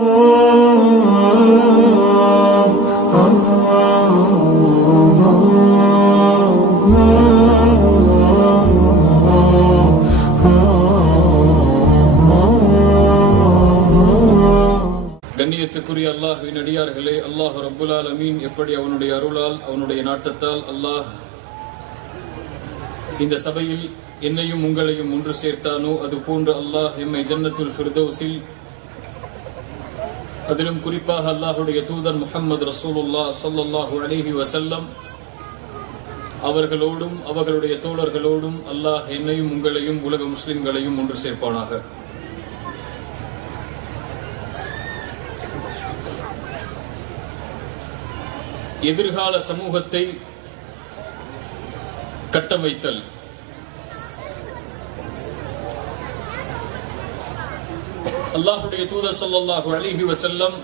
கண்ணியத்துக்குரிய அல்லாஹ்வின் அடியார்களே, அல்லாஹ் ரப்புல் ஆலமீன் எப்படி அவனுடைய அருளால் அவனுடைய நாட்டத்தால் அல்லாஹ் இந்த சபையில் என்னையும் உங்களையும் ஒன்று சேர்த்தானோ அது போன்று அல்லாஹ் எம்மை ஜன்னத்துல் ஃபிர்தௌஸில், அதிலும் குறிப்பாக அல்லாஹுடைய தூதர் முஹம்மது ரசூலுல்லாஹ் ஸல்லல்லாஹு அலைஹி வஸல்லம் அவர்களோடும் அவர்களுடைய தோழர்களோடும் அல்லாஹ் என்னையும் உங்களையும் உலக முஸ்லிம்களையும் ஒன்று சேர்ப்பானாக. எதிர்கால சமூகத்தை கட்டமைத்தல், அல்லாஹுடைய தூதர் ஸல்லல்லாஹு அலைஹி வஸல்லம்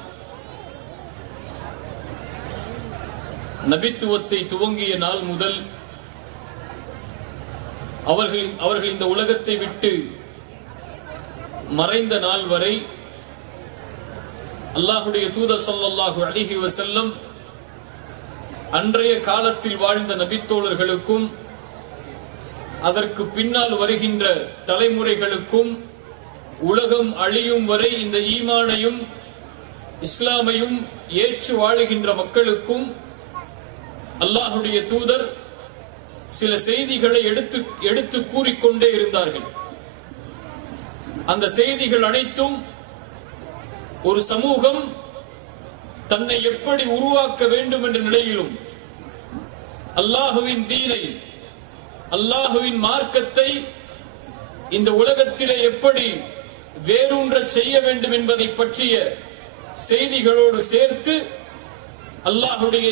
நபித்துவத்தை துவங்கிய நாள் முதல் அவர்கள் இந்த உலகத்தை விட்டு மறைந்த நாள் வரை அல்லாஹுடைய தூதர் ஸல்லல்லாஹு அலைஹி வஸல்லம் அன்றைய காலத்தில் வாழ்ந்த நபித்தோழர்களுக்கும் அதற்கு பின்னால் வருகின்ற தலைமுறைகளுக்கும் உலகம் அழியும் வரை இந்த ஈமானையும் இஸ்லாமையும் ஏற்று வாழுகின்ற மக்களுக்கும் அல்லாஹுடைய தூதர் சில செய்திகளை எடுத்து கூறிக்கொண்டே இருந்தார்கள். அந்த செய்திகள் அனைத்தும் ஒரு சமூகம் தன்னை எப்படி உருவாக்க வேண்டும் என்ற நிலையிலும் அல்லாஹுவின் தீனை, அல்லாஹுவின் மார்க்கத்தை இந்த உலகத்திலே எப்படி வேரூன்ற செய்ய வேண்டும் என்பதை பற்றிய செய்திகளோடு சேர்த்து அல்லாஹுடைய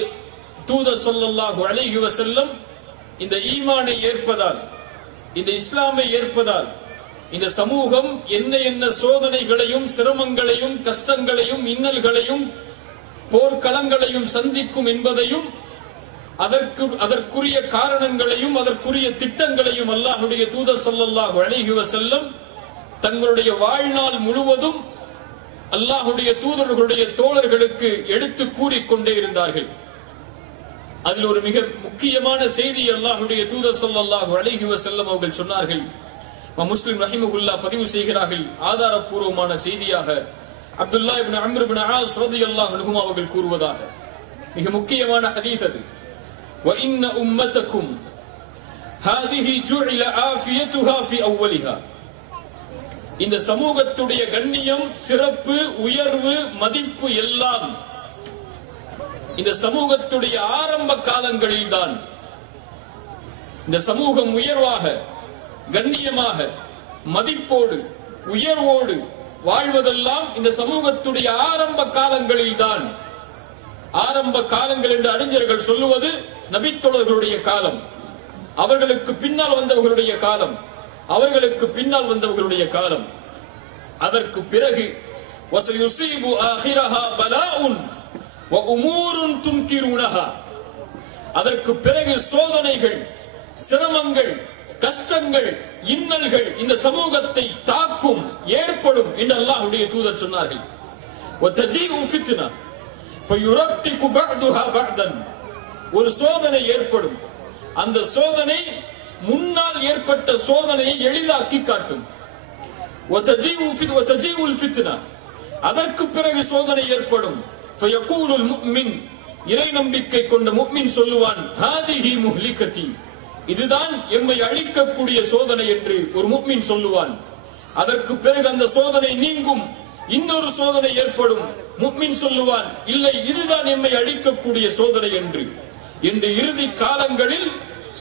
தூதர் ஸல்லல்லாஹு அலைஹி வஸல்லம் இந்த ஈமானை ஏற்பதால், இந்த இஸ்லாமை ஏற்பதால் இந்த சமூகம் என்ன சோதனைகளையும் சிரமங்களையும் கஷ்டங்களையும் இன்னல்களையும் போர்க்களங்களையும் சந்திக்கும் என்பதையும் அதற்குரிய காரணங்களையும் அதற்குரிய திட்டங்களையும் அல்லாஹுடைய தூதர் ஸல்லல்லாஹு அலைஹி வஸல்லம் தங்களுடைய வாழ்நாள் முழுவதும் அல்லாஹுடைய தூதர்களுடைய தோழர்களுக்கு எடுத்து கூறிக்கொண்டே இருந்தார்கள். அதில் ஒரு மிக முக்கியமான செய்தி அல்லாஹுடைய தூதர் ஸல்லல்லாஹு அலைஹி வஸல்லம் அவர்கள் சொன்னார்கள். முஸ்லிம் ரஹிமஹுல்லாஹ் பதிவு செய்கிறார்கள், ஆதாரபூர்வமான செய்தியாக அப்துல்லாஹ் இப்னு அம்ர் இப்னு ஆஸ் ரலியல்லாஹு அன்ஹு அவர்கள் கூறுவதாக மிக முக்கியமான ஹதீஸ் அது. وَإِنَّ أُمَّتَكُمْ هَذِهِ جُعِلَ آفِيَتُهَا فِي أَوَّلِهَا. இந்த சமூகத்துடைய கண்ணியம், சிறப்பு, உயர்வு, மதிப்பு எல்லாம் இந்த சமூகத்துடைய ஆரம்ப காலங்களில் தான். இந்த சமூகம் உயர்வாக, கண்ணியமாக, மதிப்போடு, உயர்வோடு வாழ்வதெல்லாம் இந்த சமூகத்துடைய ஆரம்ப காலங்களில் தான். ஆரம்ப காலங்கள் என்று அறிஞர்கள் சொல்லுவது நபித்தோழர்களுடைய காலம், அவர்களுக்கு பின்னால் வந்தவர்களுடைய காலம், அவர்களுக்கு பின்னால் வந்தவர்களுடைய காலம். அதற்கு பிறகு வஸயுஸீபு ஆகிரஹா பலாஉன் வ உமூருன் துன்கிருனஹா. அதற்கு பிறகு சோதனைகள், சிரமங்கள், கஷ்டங்கள், இன்னல்கள் இந்த சமூகத்தை தாக்கும், ஏற்படும் என்று அல்லாஹ்வுடைய தூதர் சொன்னார்கள். வதஜீஉ ஃபித்னா ஃபயுரத்திகு பஅதுஹா பஅதன். ஒரு சோதனை ஏற்படும், அந்த சோதனை முன்னால் ஏற்பட்ட சோதனையை எளிதாக்கி காட்டும். வதஜீஉல் ஃபித்னா, அதற்கு பிறகு சோதனை ஏற்படும். ஃபயகூலுல் முஃமின், இறை நம்பிக்கை கொண்ட முஃமின் சொல்லுவான், ஹாதிஹி முஹ்லிகதி, இதுதான் எம்மை அழிக்கக்கூடிய சோதனை என்று ஒரு முஃமின் சொல்லுவான். அதற்கு பிறகு அந்த சோதனை நீங்கும், இன்னொரு சோதனை ஏற்படும். முஃமின் சொல்லுவான், இல்லை இதுதான் எம்மை அழிக்கக்கூடிய சோதனை என்று. இறுதி காலங்களில்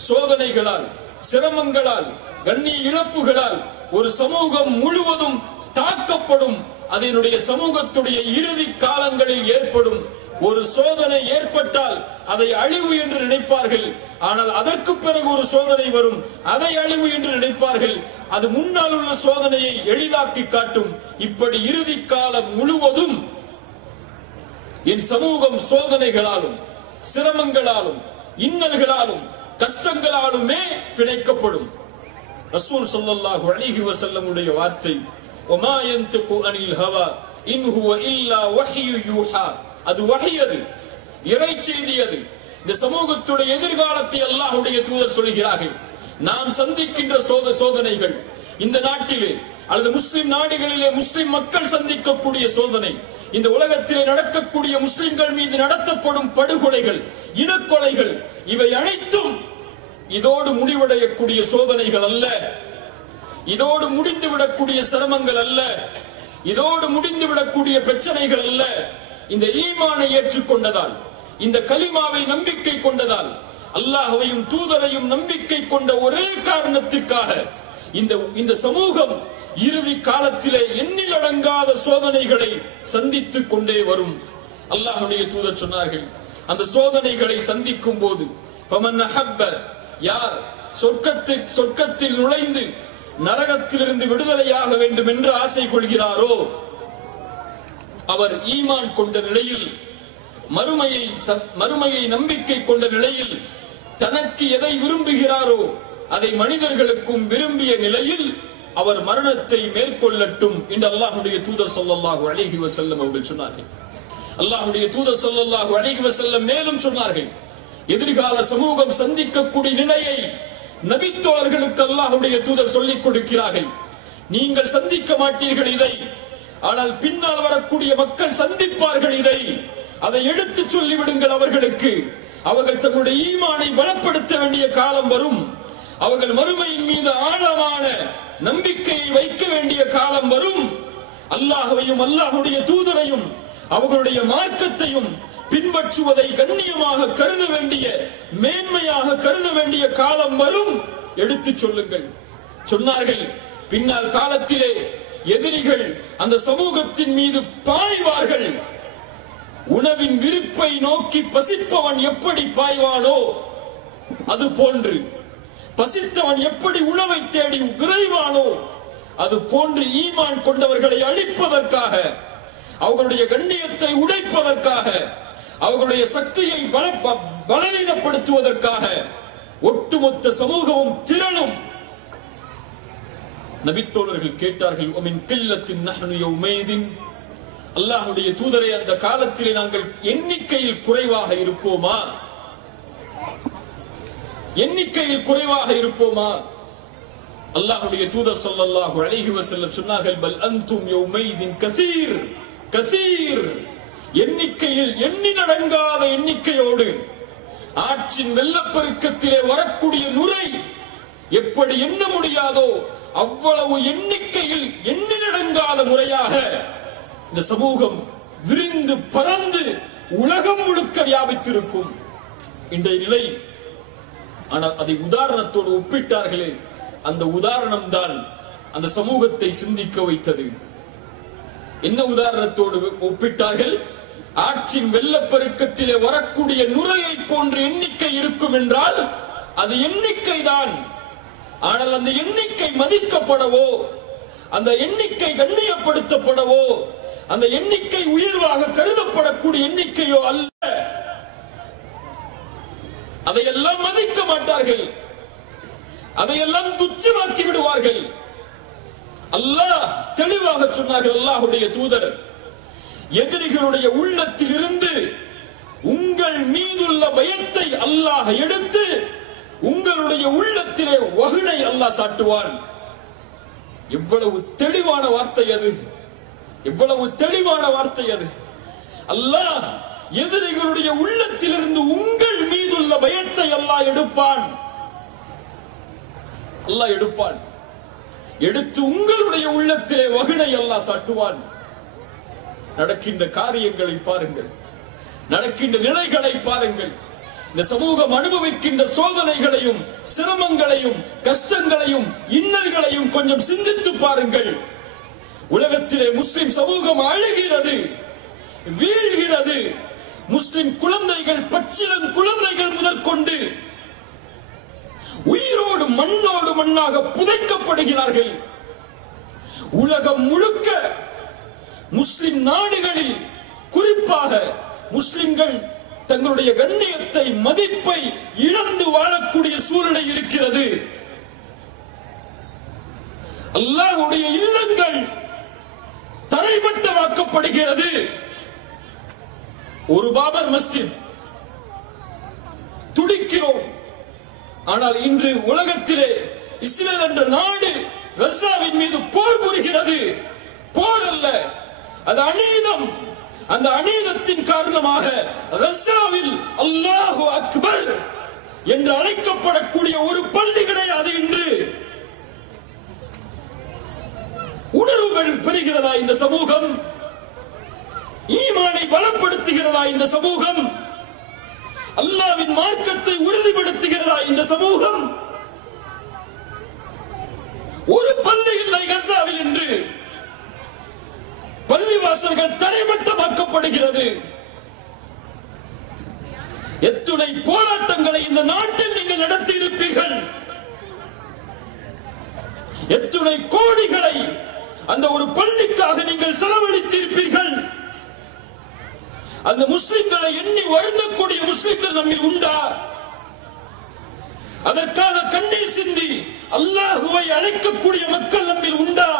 சோதனைகளால், சிரமங்களால், கண்ணிய இழப்புகளால் ஒரு சமூகம் முழுவதும் தாக்கப்படும். அதனுடைய சமூகத்துடைய இறுதி காலங்களில் ஏற்படும் ஒரு சோதனை ஏற்பட்டால் அதை அழிவு என்று நினைப்பார்கள். ஆனால் அதற்கு பிறகு ஒரு சோதனை வரும், அதை அழிவு என்று நினைப்பார்கள். அது முன்னால் உள்ள சோதனையை எளிதாக்கி காட்டும். இப்படி இறுதி காலம் முழுவதும் என் சமூகம் சோதனைகளாலும், சிரமங்களாலும், இன்னல்களாலும், கஷ்டங்களாலுமே பிணைக்கப்படும். ரசூல் ஸல்லல்லாஹு அலைஹி வஸல்லம் உடைய வார்த்தை, வமா யன்திகு அனில் ஹவா இன் ஹுவ இல்லா வஹ்யு யூஹா. அது வஹி, அது இறை செய்தி. அது இந்த சமூகத்துடைய எதிர்காலத்தை அல்லாஹ்வுடைய தூதர் சொல்கிறார்கள். நாம் சந்திக்கின்ற சோதனைகள், இந்த நாட்டிலே அல்லது முஸ்லிம் நாடுகளிலே முஸ்லிம் மக்கள் சந்திக்கக்கூடிய சோதனை, இந்த உலகத்திலே நடக்கக்கூடிய முஸ்லிம்கள் மீது நடத்தப்படும் படுகொலைகள், இனக்கொலைகள், இவை அனைத்தும் இதோடு முடிவடையக்கூடிய சோதனைகள் அல்ல, இதோடு முடிந்துவிடக்கூடிய சிரமங்கள் அல்ல, இதோடு முடிந்துவிடக்கூடிய பிரச்சனைகள் அல்ல. இந்த ஈமானை ஏற்றுக்கொண்டதால், இந்த கலிமாவை நம்பிக்கை கொண்டதால், அல்லாஹ்வையும் தூதரையும் நம்பிக்கை கொண்ட ஒரே காரணத்திற்காக இந்த சமூகம் இறுதி காலத்திலே எண்ணில் அடங்காத சோதனைகளை சந்தித்துக் கொண்டே வரும். அல்லாஹ்வுடைய தூதர் சொன்னார்கள், அந்த சோதனைகளை சந்திக்கும் போது யார் சொர்க்கத்தில் நுழைந்து நரகத்திலிருந்து விடுதலையாக வேண்டும் என்று ஆசை கொள்கிறாரோ, அவர் ஈமான் கொண்ட நிலையில், மறுமையை நம்பிக்கை கொண்ட நிலையில், தனக்கு எதை விரும்புகிறாரோ அதை மனிதர்களுக்கும் விரும்பிய நிலையில் அவர் மரணத்தை மேற்கொள்ளட்டும் என்று அல்லாஹ்வுடைய தூதர் ஸல்லல்லாஹு அலைஹி வஸல்லம் அவர்கள் சொன்னார்கள். அல்லாஹ்வுடைய தூதர் ஸல்லல்லாஹு அலைஹி வஸல்லம் மேலும் சொன்னார்கள், எதிர்கால சமூகம் சந்திக்கக்கூடிய நிலையை நபித்தோழர்களுக்கு அல்லாஹ்வுடைய தூதர் சொல்லிக் கொடுக்கிறார்கள். நீங்கள் சந்திக்க மாட்டீர்கள் இதை, ஆனால் பின்னால் வரக்கூடிய மக்கள் சந்திப்பார்கள் இதை. அதை எடுத்து சொல்லிவிடுங்கள் அவர்களுக்கு. அவர்கள் தங்களுடைய ஈமானை பலப்படுத்த வேண்டிய காலம் வரும். அவர்கள் மறுமையின் மீது ஆழமான நம்பிக்கையை வைக்க வேண்டிய காலம் வரும். அல்லாஹ்வையும் அல்லாஹ்வுடைய தூதரையும் அவர்களுடைய மார்க்கத்தையும் பின்பற்றுவதை கண்ணியமாக கருத வேண்டிய, மேன்மையாக கருத வேண்டிய காலம் வரும். எடுத்து சொல்லுங்கள். சொன்னார்கள், பின்னால் காலத்திலே எதிரிகள் அந்த சமூகத்தின் மீது பாய்வார்கள். உணவின் விருப்பை நோக்கி பசிப்பவன் எப்படி பாய்வானோ அது போன்று, பசித்தவன் எப்படி உணவை தேடி விரைவானோ அது போன்று ஈமான் கொண்டவர்களை அழிப்பதற்காக, அவர்களுடைய கண்ணியத்தை உடைப்பதற்காக, அவர்களுடைய சக்தியை பலவீனப்படுத்துவதற்காக ஒட்டுமொத்த சமூகமும் திரளும். நபித்தோழர்கள் கேட்டார்கள், ஒமின் கில்லத்தின் நஹ்னு யௌமைதின், அல்லாஹ்வுடைய தூதரை, அந்த காலத்திலே நாங்கள் எண்ணிக்கையில் குறைவாக இருப்போமா? எண்ணிக்கையில் குறைவாக இருப்போமா? அல்லாஹ்வுடைய தூதர் ஸல்லல்லாஹு அலைஹி வஸல்லம் சொன்னார்கள், பல் அன்தும் யௌமைதின் கஸீர் கஸீர். எண்ணிக்கையில் எண்ணிலடங்காத எண்ணிக்கையோடு, ஆற்றின் வெள்ளப்பெருக்கத்திலே வரக்கூடிய நுரை எப்படி எண்ண முடியாதோ அவ்வளவு எண்ணிக்கையில் எண்ணிலடங்காத முறையாக இந்த சமூகம் விரிந்து பறந்து உலகம் முழுக்க வியாபித்திருக்கும் இன்றைய நிலை. ஆனால் அதை உதாரணத்தோடு ஒப்பிட்டார்களே, அந்த உதாரணம் தான் அந்த சமூகத்தை சிந்திக்க வைத்தது. என்ன உதாரணத்தோடு ஒப்பிட்டார்கள்? ஆற்றின் வெள்ளப்பெருக்கத்திலே வரக்கூடிய நுரையை போன்ற எண்ணிக்கை இருக்கும் என்றால் அது எண்ணிக்கை தான். ஆனால் அந்த எண்ணிக்கை மதிக்கப்படவோ, அந்த எண்ணிக்கை கண்ணியப்படுத்தப்படவோ, அந்த எண்ணிக்கை உயர்வாக கருதப்படக்கூடிய எண்ணிக்கையோ அல்ல. அதையெல்லாம் மதிக்க மாட்டார்கள், அதையெல்லாம் துச்சமாக்கி விடுவார்கள். அல்லாஹ் தெளிவாக சொன்னார்கள், அல்லாஹ்வுடைய தூதர், எதிரிகளுடைய உள்ளத்தில் இருந்து உங்கள் மீதுள்ள பயத்தை அல்லாஹ் எடுத்து உங்களுடைய உள்ளத்திலே வஹ்னை அல்லாஹ் சாட்டுவான். எவ்வளவு தெளிவான வார்த்தை அது! எவ்வளவு தெளிவான வார்த்தை அது! அல்லாஹ் எதிரிகளுடைய உள்ளத்திலிருந்து உங்கள் மீதுள்ள பயத்தை அல்லாஹ் எடுப்பான். அல்லாஹ் எடுப்பான். எடுத்து உங்களுடைய உள்ளத்திலே வஹ்னை அல்லாஹ் சாட்டுவான். நடக்கின்ற காரியங்களை பாருங்கள், நடக்கின்ற நிலைகளை பாருங்கள். இந்த சமூகம் அனுபவிக்கின்ற சோதனைகளையும் சிரமங்களையும் கஷ்டங்களையும் இன்னல்களையும் கொஞ்சம் சிந்தித்து பாருங்கள். உலகத்திலே முஸ்லிம் சமூகம் அழுகிறது, வீழ்கிறது. முஸ்லிம் குழந்தைகள், பச்சிளம் குழந்தைகள் முதற்கொண்டு உயிரோடு மண்ணோடு மண்ணாக புதைக்கப்படுகிறார்கள். உலகம் முழுக்க முஸ்லிம் நாடுகளில் குறிப்பாக முஸ்லிம்கள் தங்களுடைய கண்ணியத்தை, மதிப்பை இழந்து வாழக்கூடிய சூழ்நிலை இருக்கிறது. அல்லாஹ்வுடைய இல்லங்கள் தரைமட்டமாக்கப்படுகிறது. ஒரு பாபர் மஸ்ஜித் துடிக்கிறோம். ஆனால் இன்று உலகத்திலே இஸ்ரேல் என்ற நாடு கஸாவின் மீது போர் புரிகிறது. போர் அல்ல, அது அநீதம். அந்த அநீதத்தின் காரணமாக கஸாவில் அல்லாஹு அக்பர் என்று அழைக்கப்படக்கூடிய ஒரு பள்ளி கிடையாது. இன்று உணர்வுகள் பெறுகிறதா இந்த சமூகம்? ஈமானை பலப்படுத்துகிறதா இந்த சமூகம்? அல்லாஹ்வின் மார்க்கத்தை உறுதிப்படுத்துகிறதா இந்த சமூகம்? ஒரு பள்ளி இல்லை கஸாவில் என்று. பள்ளிவாசல்கள் தரைமட்டமாக்கப்படுகிறது. எத்துணை போராட்டங்களை இந்த நாட்டில் நீங்கள் நடத்தி இருப்பீர்கள். எத்துணை கோடிகளை அந்த ஒரு பள்ளிக்காக நீங்கள் செலவழித்திருப்பீர்கள். அந்த முஸ்லிம்களை எண்ணி வருந்தக்கூடிய முஸ்லிம்கள் நம்மில் உண்டா? அதற்காக கண்ணீர் சிந்தி அல்லாஹுவை அழைக்கக்கூடிய மக்கள் நம்மில் உண்டா?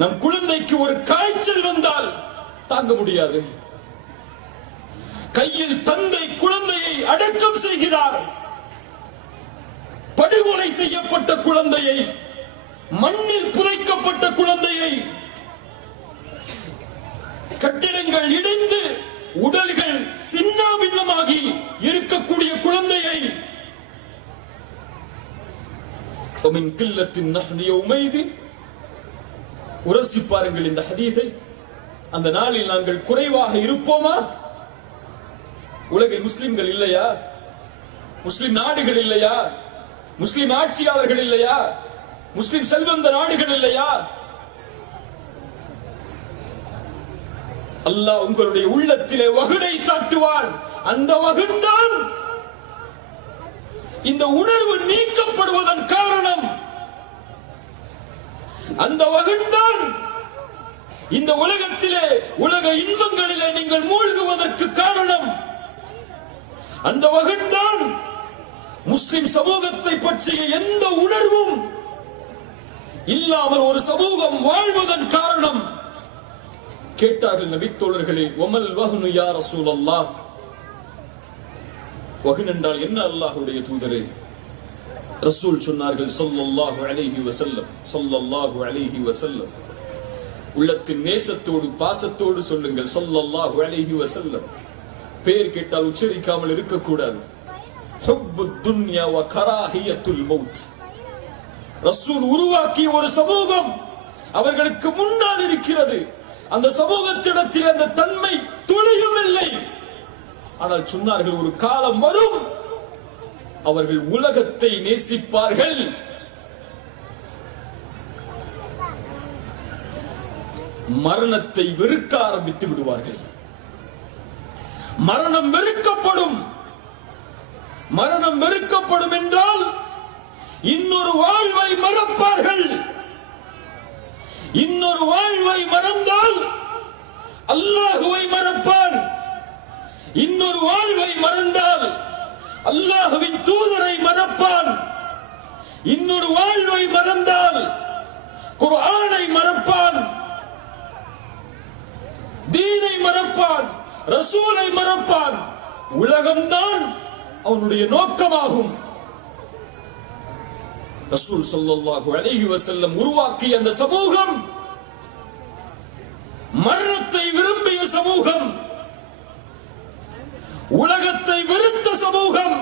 நம் குழந்தைக்கு ஒரு காய்ச்சல் வந்தால் தாங்க முடியாது. கையில் தந்தை குழந்தையை அடக்கம் செய்கிறார். படுகொலை செய்யப்பட்ட குழந்தையை, மண்ணில் புதைக்கப்பட்ட குழந்தையை, கட்டிடங்கள் இடிந்து உடல்கள் சின்னாபின்னமாகி இருக்கக்கூடிய குழந்தையை உரசி பாருங்கள் இந்த ஹதீஸை. அந்த நாளில் நாங்கள் குறைவாக இருப்போமா? உலகில் முஸ்லிம்கள் இல்லையா? முஸ்லிம் நாடுகள் இல்லையா? முஸ்லிம் ஆட்சியாளர்கள் இல்லையா? முஸ்லிம் செல்வந்த நாடுகள் இல்லையா? அல்லாஹ் உங்களுடைய உள்ளத்திலே வகுடை சாட்டுவான். அந்த வகுந்தான் இந்த உணர்வு நீக்கப்படுவதன் காரணம். அந்த வகுந்தான் இந்த உலகத்திலே, உலக இன்பங்களிலே நீங்கள் மூழ்குவதற்கு காரணம். அந்த வகுந்தான் முஸ்லிம் சமூகத்தை பற்றிய எந்த உணர்வும் இல்லாமல் ஒரு சமூகம் வாழ்வதன் காரணம். கேட்டார்கள் நபி தோழர்களே, வமல் வஹ்னு யா ரசூலல்லாஹ், வஹ்ன் என்றால் என்ன அல்லாஹ்வுடைய தூதரே? ரசூல் சொன்னார்கள் ஸல்லல்லாஹு அலைஹி வஸல்லம், ஸல்லல்லாஹு அலைஹி வஸல்லம், உள்ளத்தின் நேசத்தோடு பாசத்தோடு சொல்லுங்கள் ஸல்லல்லாஹு அலைஹி வஸல்லம். பேர் கேட்டால் உச்சரிக்காமல் இருக்கக்கூடாது. ஹுப்புத் துன்யா வ கராஹியத்துல் மௌத். ரசூல் உருவாக்கிய ஒரு சமூகம் அவர்களுக்கு முன்னால் இருக்கிறது. அந்த சமூகத்திடத்தில் அந்த தன்மை துளியும் இல்லை. ஆனால் சொன்னார்கள், ஒரு காலம் வரும் அவர்கள் உலகத்தை நேசிப்பார்கள். மரணத்தை வெறுக்க ஆரம்பித்து விடுவார்கள். மரணம் வெறுக்கப்படும். மரணம் வெறுக்கப்படும் என்றால் இன்னொரு வாழ்வை மறப்பார்கள். இன்னொரு வாழ்வை மறந்தால் அல்லாஹுவை மறப்பான். இன்னொரு வாழ்வை மறந்தால் அல்லாஹுவின் தூதரை மறப்பான். இன்னொரு வாழ்வை மறந்தால் குர்ஆனை மறப்பான், தீனை மறப்பான், ரசூலை மறப்பான். உலகம்தான் அவனுடைய நோக்கமாகும். ரசூல் ஸல்லல்லாஹு அலைஹி வஸல்லம் உருவாக்கிய அந்த சமூகம் மரணத்தை விரும்பிய சமூகம், உலகத்தை வெறுத்த சமூகம்.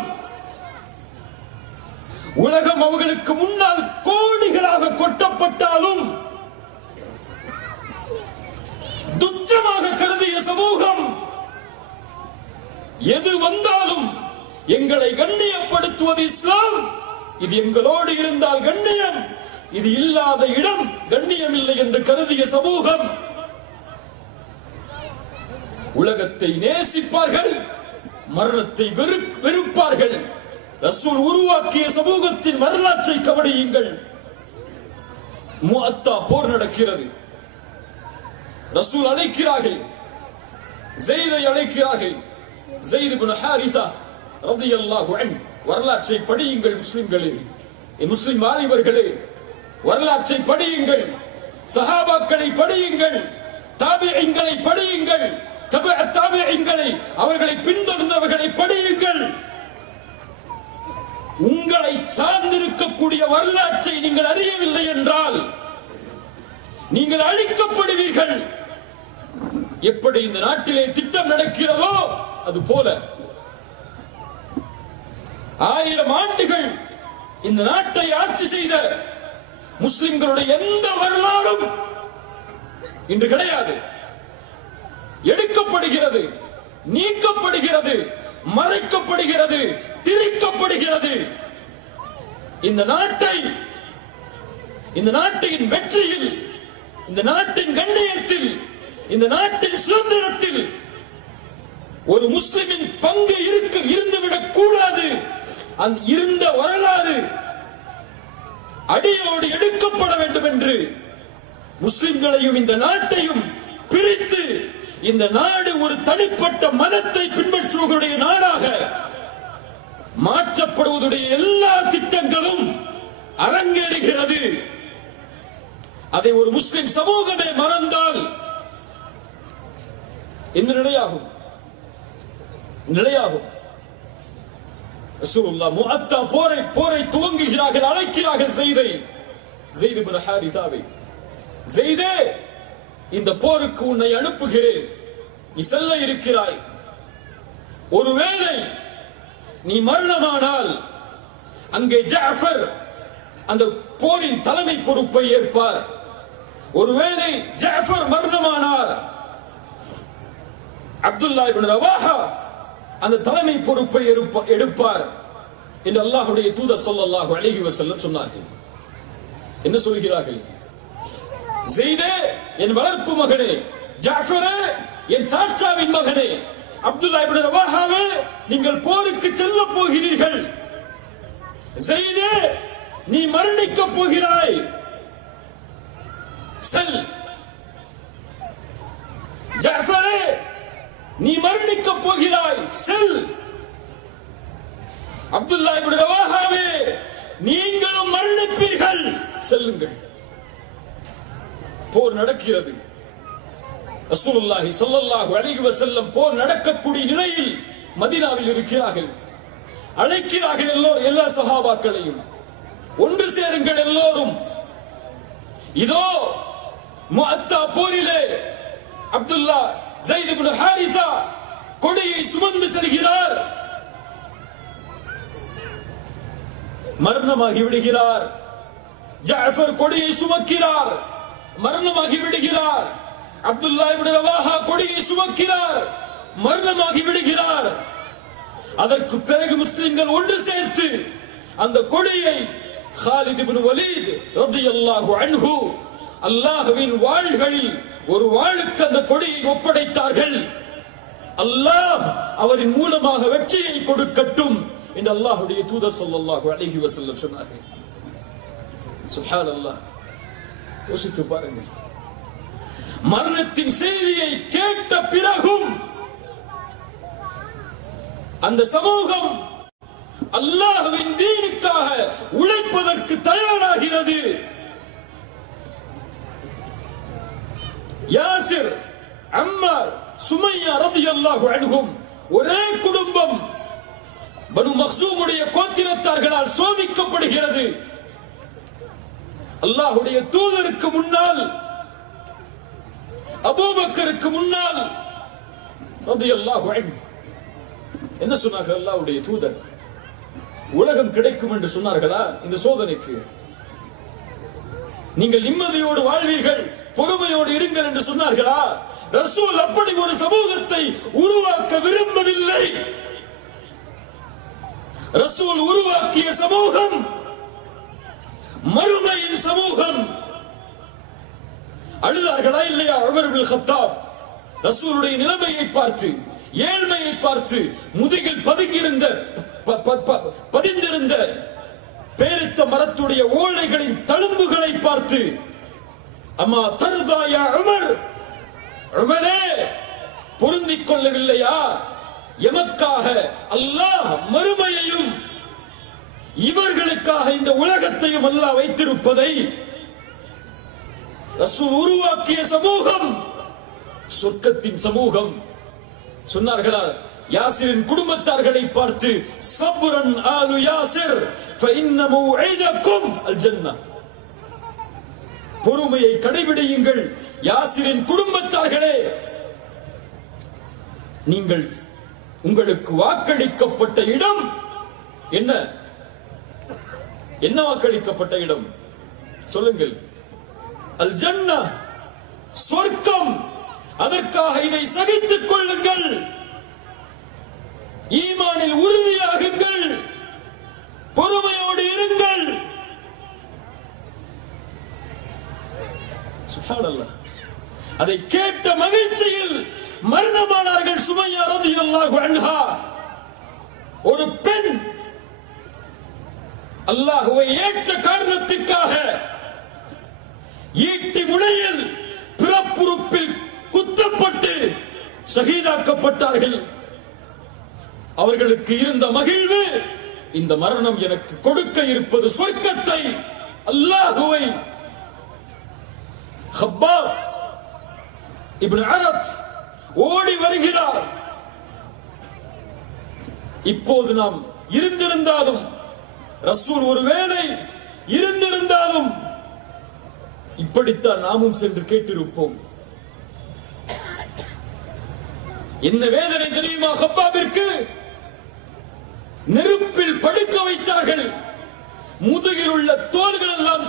உலகம் அவர்களுக்கு முன்னால் கோடிகளாக கொட்டப்பட்டாலும் துச்சமாக கருதிய சமூகம். எது வந்தாலும் எங்களை கண்ணியப்படுத்துவது இஸ்லாம். இது எங்களோடு இருந்தால் கண்ணியம், இது இல்லாத இடம் கண்ணியம் இல்லை என்று கருதிய சமூகம். உலகத்தை நேசிப்பார்கள், மரணத்தை வெறுப்பார்கள். ரசூல் உருவாக்கிய சமூகத்தின் வரலாற்றை கவனியுங்கள். முஅத்தா போர் நடக்கிறது. ரசூல் அழைக்கிறார்கள், ஸைதை அழைக்கிறார்கள். ஸைத் இப்னு ஹாரிஸா ரலியல்லாஹு அன்ஹு. வரலாற்றை படியுங்கள் முஸ்லிம்களே, முஸ்லிம் வாலிபர்களே. வரலாற்றை படியுங்கள், சஹாபாக்களை படியுங்கள், தாபிஈன்களை படியுங்கள், தபஅத் தாபிஈன்களை அவர்களை பின்தொடர்ந்தவர்களை படியுங்கள். உங்களை சார்ந்திருக்கக்கூடிய வரலாற்றை நீங்கள் அறியவில்லை என்றால் நீங்கள் அழிக்கப்படுவீர்கள். எப்படி இந்த நாட்டிலே திட்டம் நடக்கிறதோ அது போல 1000 ஆண்டுகள் இந்த நாட்டை ஆட்சி செய்த முஸ்லிம்களுடைய எந்த வரலாறும் இன்று கிடையாது. எடுக்கப்படுகிறது, நீக்கப்படுகிறது, மறைக்கப்படுகிறது, திரிக்கப்படுகிறது. இந்த நாட்டை, இந்த நாட்டின் வெற்றியில், இந்த நாட்டின் கண்ணியத்தில், இந்த நாட்டின் சுதந்திரத்தில் ஒரு முஸ்லிமின் பங்கு இருந்துவிடக் கூடாது. அந்த இருந்த வரலாறு அடியோடு எடுக்கப்பட வேண்டும் என்று முஸ்லிம்களையும் இந்த நாட்டையும் பிரித்து இந்த நாடு ஒரு தனிப்பட்ட மதத்தை பின்பற்றுவர்களுடைய நாடாக மாற்றப்படுவதுடைய எல்லா திட்டங்களும் அரங்கேறுகிறது. அதை ஒரு முஸ்லிம் சமூகமே மறந்தால் என்ன நிலையாகும்? ரசூலுல்லாஹ் முஅத்தா போரை துவங்குகிறார்கள், அழைக்கிறார்கள் ஸெய்த் இப்னு ஹாரிஸாவை. ஸெய்தே, இந்த போருக்கு உன்னை அனுப்புகிறேன், நீ செல்ல இருக்கிறாய். ஒருவேளை நீ மரணமானால் அங்கே ஜாஃபர் அந்த போரின் தலைமை பொறுப்பை ஏற்பார். ஒருவேளை ஜாஃபர் மரணமானார், அப்துல்லா இப்னு ரவாஹா அந்த தலைமை பொறுப்பை எடுப்பார் என்று அல்லாஹ்வுடைய தூதர் ஸல்லல்லாஹு அலைஹி வஸல்லம் சொன்னார்கள். என்ன சொல்கிறார்கள்? ஸெய்தே, என் வளர்ப்பு மகனே, ஜாஃபரே, என் சாட்சாவின் மகனே, அப்துல்லா இப்னு ரவாஹாவே, நீங்கள் போருக்கு செல்ல போகிறீர்கள். ஸெய்தே, நீ மரணிக்க போகிறாய், செல். ஜாஃபரே, நீ மரணிக்க போகிறாய், செல். அப்துல்லா இப்னு ரவாஹாவே, நீங்களும் மரணிப்பீர்கள், செல்லுங்கள். போர் நடக்கிறது. ரசூலுல்லாஹி ஸல்லல்லாஹு அலைஹி வஸல்லம் போர் நடக்கக்கூடிய நிலையில் மதீனாவில் இருக்கிறார்கள். அழைக்கிறார்கள் எல்லா சஹாபாக்களையும், ஒன்று சேருங்கள் எல்லோரும். இதோ முஅத்தா போரிலே அப்துல்லா ஸெய்த் இப்னு ஹாரிஸா கொடியை சுமந்து செல்கிறார், மரணமாகி விடுகிறார். ஜாஃபர் கொடியை சுமக்கிறார், மரணமாகி விடுகிறார். அப்துல்லா இப்னு ரவாஹா கொடியை சுமக்கிறார், மரணமாகி விடுகிறார். அதற்கு பிறகு முஸ்லிம்கள் ஒன்று சேர்த்து அந்த கொடியை காலித் இப்னு வலீத் ரலியல்லாஹு அன்ஹு அல்லாஹ்வின் வாள்களில் ஒரு வாளுக்கு அந்த கொடியை ஒப்படைத்தார்கள். அல்லாஹ் அவரின் மூலமாக வெற்றியை கொடுக்கட்டும் என்று அல்லாஹ்வுடைய தூதர் ஸல்லல்லாஹு அலைஹி வஸல்லம் சொன்னார்கள். சுப்ஹானல்லாஹ். யோசித்து பாருங்கள், மரணத்தின் செய்தியை கேட்ட பிறகும் அந்த சமூகம் அல்லாஹ்வின் தீனுக்காக உழைப்பதற்கு தயாராகிறது. யாசிர், அம்மார், சுமையா ரலியல்லாஹு அன்ஹும் ஒரே குடும்பம், பனு மக்சூமுடைய கோத்திரத்தார்களால் சோதிக்கப்படுகிறது. அல்லாஹ்வுடைய தூதருக்கு முன்னால், அபூபக்கருக்கு முன்னால் ரலியல்லாஹு அன்ஹு என்ன சொன்னார்கள்? அல்லாஹ்வுடைய தூதர், உலகம் கிடைக்கும் என்று சொன்னார்களா? இந்த சோதனைக்கு நீங்கள் நிம்மதியோடு வாழ்வீர்கள், பொறுமையோடு இருங்கள் என்று சொன்னார்களா? ரசூல் அப்படி ஒரு சமூகத்தை உருவாக்க விரும்பவில்லை. ரசூல் உருவாக்கிய சமூகம் மறுமையின் சமூகம். அழுதார்களா இல்லையா உமர் இப்னு கத்தாப்? ரசூலுடைய நிலைமையை பார்த்து, ஏழ்மையை பார்த்து, முதுகில் பதிந்திருந்த பேரித்த மரத்துடைய ஓலைகளின் தழும்புகளை பார்த்து, அம்மா தர்தாயா உமர், உமரே பொருந்திக் கொள்ளவில்லையா? எமக்காக அல்லாஹ் மறுமையையும் இவர்களுக்காக இந்த உலகத்தையும் அல்லாஹ் வைத்திருப்பதை ரசூல் உருவாக்கிய சமூகம் சொர்க்கத்தின் சமூகம். சொன்னார்களா யாசிரின் குடும்பத்தார்களை பார்த்து, சப்ரன் ஆலு யாசிர் ஃபஇன்ன மௌஇதக்கும் அல் ஜன்னah, பொறுமையை கடைபிடியுங்கள் யாசிரின் குடும்பத்தார்களே, நீங்கள் உங்களுக்கு வாக்களிக்கப்பட்ட இடம் என்ன? என்ன வாக்களிக்கப்பட்ட இடம் சொல்லுங்கள்? அல் ஜன்னah, சொர்க்கம். அதற்காக இதை சகித்துக் கொள்ளுங்கள், ஈமானில் உறுதியாகுங்கள், பொறுமையோடு இருங்கள். சுப்ஹானல்லாஹ். அதை கேட்ட மகிழ்ச்சியில் மரணமானார்கள் சுமையா ரலியல்லாஹு அன்ஹா. ஒரு பெண் அல்லாஹ்வை ஏற்ற காரணத்திற்காக ஈட்டி முனையில் பிறப்புறுப்பில் குத்தப்பட்டு ஷஹீதாக்கப்பட்டார்கள். அவர்களுக்கு இருந்த மகிழ்வு, இந்த மரணம் எனக்கு கொடுக்க இருப்பது சொர்க்கத்தை, அல்லாஹ்வை. ஹப்பாப் இப்னு அரத் ஓடி வருகிறார். இப்போது நாம் இருந்திருந்தாலும், ரசூல் ஒருவேளை இருந்திருந்தாலும் இப்படித்தான் நாமும் சென்று கேட்டிருப்போம். என்ன வேதனை தெரியுமா ஹப்பாபிற்கு? நெருப்பில் படுக்க வைத்தார்கள், முதுகில் உள்ள தோள்கள் எல்லாம்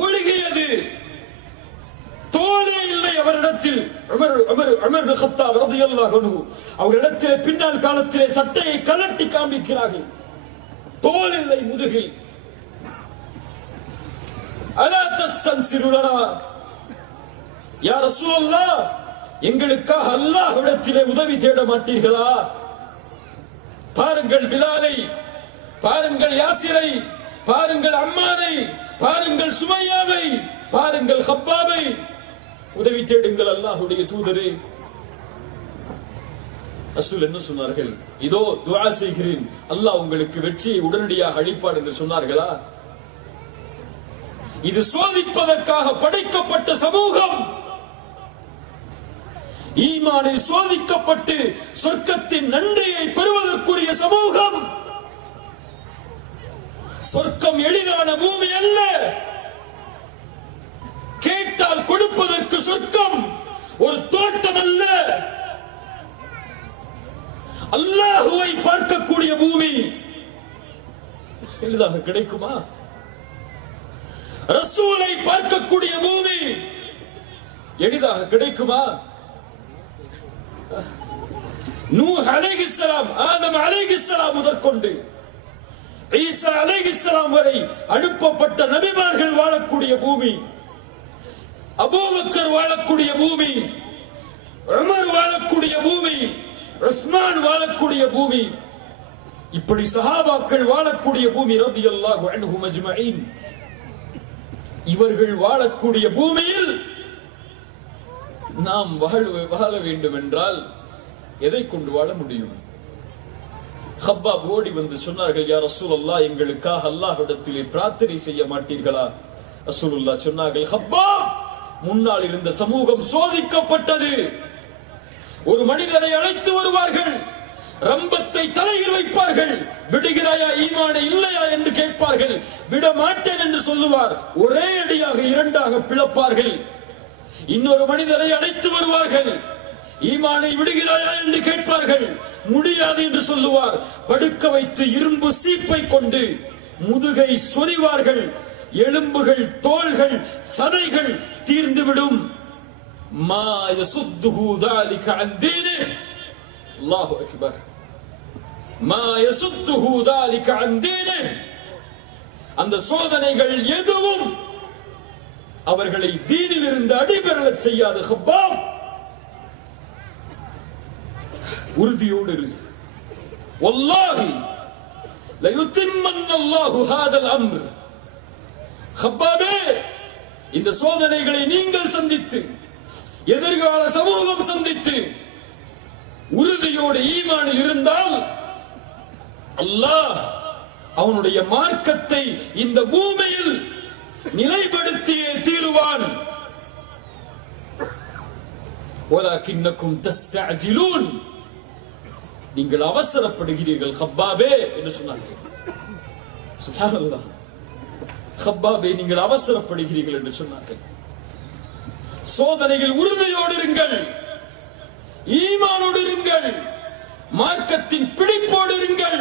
ஒழுகியது, தோலே இல்லை அவரிடத்தில். உமர் பின் கத்தாப் ரலியல்லாஹு அன்ஹு அவரிடத்திலே பின்னால் காலத்திலே சட்டையை கழட்டி காண்பிக்கிறார்கள், தோல் இல்லை முதுகில். அலா தஸ்தன்சிரு லனா யா ரசூலல்லாஹ், எங்களுக்காக அல்லாஹ்விடத்திலே உதவி தேட மாட்டீர்களா? பாருங்கள் பிலாலை, பாருங்கள் யாசிரை, பாருங்கள் அம்மாரை, பாருங்கள் சுமையாவை, பாருங்கள் ஹப்பாபை, உதவி தேடுங்கள் அல்லாஹ்வுடைய தூதரே. ரசூல் என்ன சொன்னார்கள்? இதோ துஆ செய்கிறேன், அல்லாஹ் உங்களுக்கு வெற்றியை உடனடியாக அளிப்பார் என்று சொன்னார்களா? இது சோதிப்பதற்காக படைக்கப்பட்ட சமூகம், ஈமானில் சோதிக்கப்பட்டு சொர்க்கத்தின் நன்றியை பெறுவதற்குரிய சமூகம். சொர்க்கம் எளிதான பூமி அல்ல, கேட்டால் கொடுப்பதற்கு சொர்க்கம் ஒரு தோட்டம் அல்ல, அல்லாஹ்வை பார்க்கக்கூடிய பூமி. எளிதாக கிடைக்குமா? ரசூலை பார்க்கக்கூடிய பூமி எளிதாக கிடைக்குமா? நூஹ் அலைஹிஸ்ஸலாம், ஆதம் அலைஹிஸ்ஸலாம் முதற்கொண்டு ஈசா அலைஹிஸ்ஸலாம் வரை அனுப்பப்பட்ட நபிமார்கள் வாழக்கூடிய பூமி, அபூபக்கர் வாழக்கூடிய பூமி, உமர் வாழக்கூடிய பூமி, உஸ்மான் வாழக்கூடிய பூமி, இப்படி சஹாபாக்கள் வாழக்கூடிய பூமி ரலியல்லாஹு அன்ஹும் அஜ்மஈன். இவர்கள் வாழக்கூடிய பூமியில் நாம் வாழ வேண்டும் என்றால் எதை கொண்டு வாழ முடியும்? ஹப்பாப் ஓடி வந்து சொன்னார்கள், யா ரசூலல்லாஹ், எங்களுக்காக அல்லாஹ்விடத்திலே பிரார்த்தனை செய்ய மாட்டீர்களா? ரசூலுல்லாஹ் சொன்னார்கள், ஹப்பாப், முன்னால் இருந்த சமூகம் சோதிக்கப்பட்டது. ஒரு மனிதரை அழைத்து வருவார்கள், ரம்பத்தை தலையில் வைப்பார்கள், விடுகிறாயா ஈமானை இல்லையா என்று கேட்பார்கள், விட மாட்டேன் என்று சொல்லுவார், ஒரே அடியாக இரண்டாக பிளப்பார்கள். இன்னொரு மனிதரை அழைத்து வருவார்கள், ஈமானை விடுகிறாயா என்று கேட்பார்கள், முடியாது என்று சொல்லுவார், படுக்க வைத்து இரும்பு சீப்பை கொண்டு முதுகை சொறிவார்கள், எலும்புகள், தோள்கள், சதைகள் தீர்ந்துவிடும். மா யசுத்துஹு ذلك عن دينه. அல்லாஹு அக்பர். மா யசுத்துஹு ذلك عن دينه. அந்த சோதனைகள் எதுவும் அவர்களை தீனில் இருந்து அடிபெறச் செய்யாது. ஹப்பாப், உறுதியோடு இரு. வல்லாஹி லயுத்திம்மன்ன அல்லாஹு ஹாதல் அம்ர். ஹப்பாபே, இந்த சோதனைகளை நீங்கள் சந்தித்து, எதிர்கால சமூகம் சந்தித்து உறுதியோடு ஈமானில் இருந்தால் அல்லாஹ் அவனுடைய மார்க்கத்தை இந்த பூமியில் நிலைப்படுத்தியே தீருவான். வலக்கின்னகும் தஸ்தஅஜிலூன், நீங்கள் அவசரப்படுகிறீர்கள் ஹப்பாபே என்று சொன்னார்கள். சுப்ஹானல்லாஹ், ஹப்பாபே நீங்கள் அவசரப்படுகிறீர்கள் என்று சொன்னார்கள். சோதனையில் உறுதியோடு இருங்கள், ஈமானோடு இருங்கள், மார்க்கத்தின் பிடிப்போடு இருங்கள்.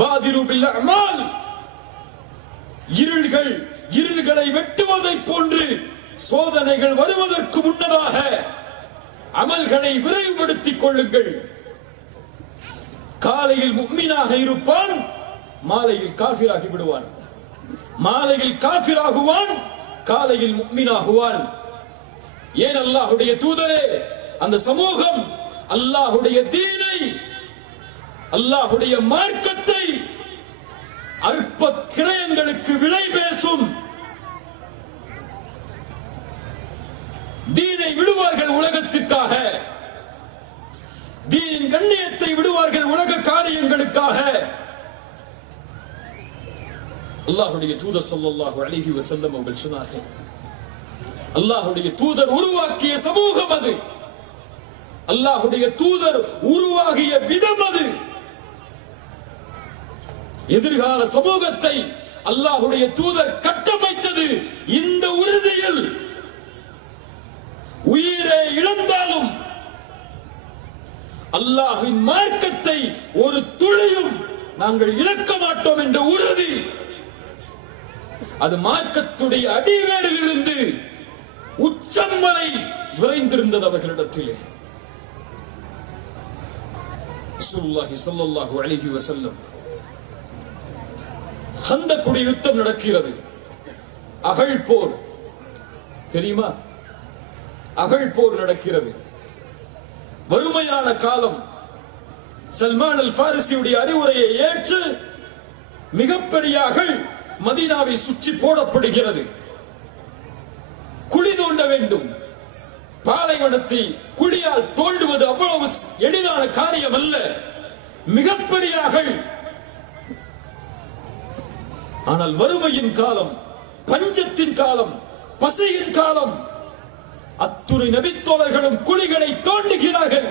பாதிரு பில் அமால், இருள்களை வெட்டுவதை போன்று சோதனைகள் வருவதற்கு முன்னதாக அமல்களை விரைவுபடுத்திக் கொள்ளுங்கள். காலையில் முஃமினாக இருப்பான், மாலையில் காஃபிராகி விடுவான். மாலையில் காஃபிராகுவான், காலையில் முஃமினாகுவான். ஏன் அல்லாஹ்வுடைய தூதரே, அந்த சமூகம் அல்லாஹ்வுடைய தீனை, அல்லாஹ்வுடைய மார்க்கத்தை அற்ப கிரயங்களுக்கு விலை பேசும். தீனை விடுவார்கள் உலகத்திற்காக, தீனின் கண்ணியத்தை விடுவார்கள் உலக காரியங்களுக்காக. அல்லாஹ்வுடைய தூதர் ஸல்லல்லாஹு அலைஹி வஸல்லம் அவர்கள் சொன்னார்கள், அல்லாஹ்வுடைய தூதர் உருவாக்கிய சமூகம் அது, அல்லாஹ்வுடைய தூதர் உருவாகிய விதம் அது. எதிர்கால சமூகத்தை அல்லாஹ்வுடைய தூதர் கட்டமைத்தது இந்த உறுதியில். உயிரை இழந்தாலும் அல்லாஹ்வின் மார்க்கத்தை ஒரு துளியும் நாங்கள் இழக்க மாட்டோம் என்ற உறுதி. அது மார்க்கத்துடைய அடிவேரிலிருந்து உச்சம் வரை விரைந்திருந்தது அவர்களிடத்திலே. ரசூலுல்லாஹி ஸல்லல்லாஹு அலைஹி வஸல்லம், கந்தக்குடைய யுத்தம் நடக்கிறது, அகழ் போர் தெரியுமா? அகழ் போர் நடக்கிறது, வறுமையான காலம். சல்மான் அல் ஃபாரிசியுடைய அறிவுரையை ஏற்று மிகப்பெரிய அகழ் மதீனாவை சுற்றி போடப்படுகிறது. குழி தோண்ட வேண்டும். பாலைவனத்தை குழியால் தோண்டுவது அவ்வளவு எளிதான காரியம் அல்ல, மிகப்பெரிய அகழ். ஆனால் வறுமையின் காலம், பஞ்சத்தின் காலம், பசியின் காலம். அத்துணை நபித்தோழர்களும் குழிகளை தோண்டுகிறார்கள்,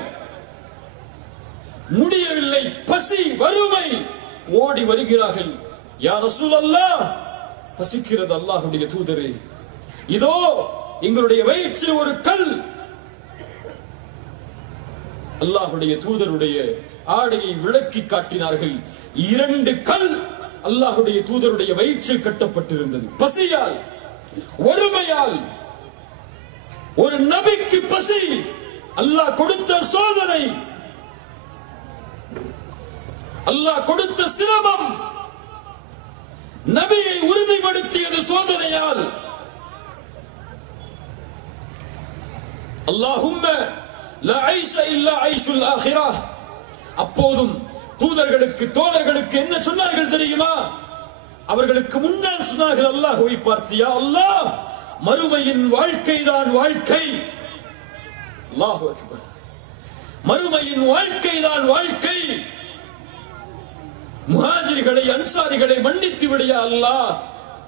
முடியவில்லை. பசி, வறுமை, ஓடி வருகிறார்கள். யா ரசூலல்லாஹ், பசிக்கிறது அல்லாஹ்வுடைய தூதரே, இதோ எங்களுடைய வயிற்றில் ஒரு கல். அல்லாஹ்வுடைய தூதருடைய ஆடையை விளக்கி காட்டினார்கள். 2 கல் அல்லாஹ்வுடைய தூதருடைய வயிற்றில் கட்டப்பட்டிருந்தது. பசியால், வறுமையால். ஒரு நபிக்கு பசி அல்லாஹ் கொடுத்த சோதனை, அல்லாஹ் கொடுத்த சிரமம். நபியை உறுதிப்படுத்தியது சோதனையால். அல்லாஹும்ம லா ஐஷ இல்லா ஐஷுல் ஆখিরাহ. அப்போதும் தூதர்களுக்கு, தோழர்களுக்கு என்ன சொன்னார்கள் தெரியுமா? அவர்களுக்கு முன்னால் சொன்னார்கள், அல்லாஹ்வை பார்த்து, யா அல்லாஹ், மறுமையின் வாழ்க்கை தான் வாழ்க்கை. அல்லாஹு அக்பர். மறுமையின் வாழ்க்கை தான் வாழ்க்கை. முஹாஜிர்களை, அன்சாரிகளை மன்னித்து விடியா அல்லாஹ்,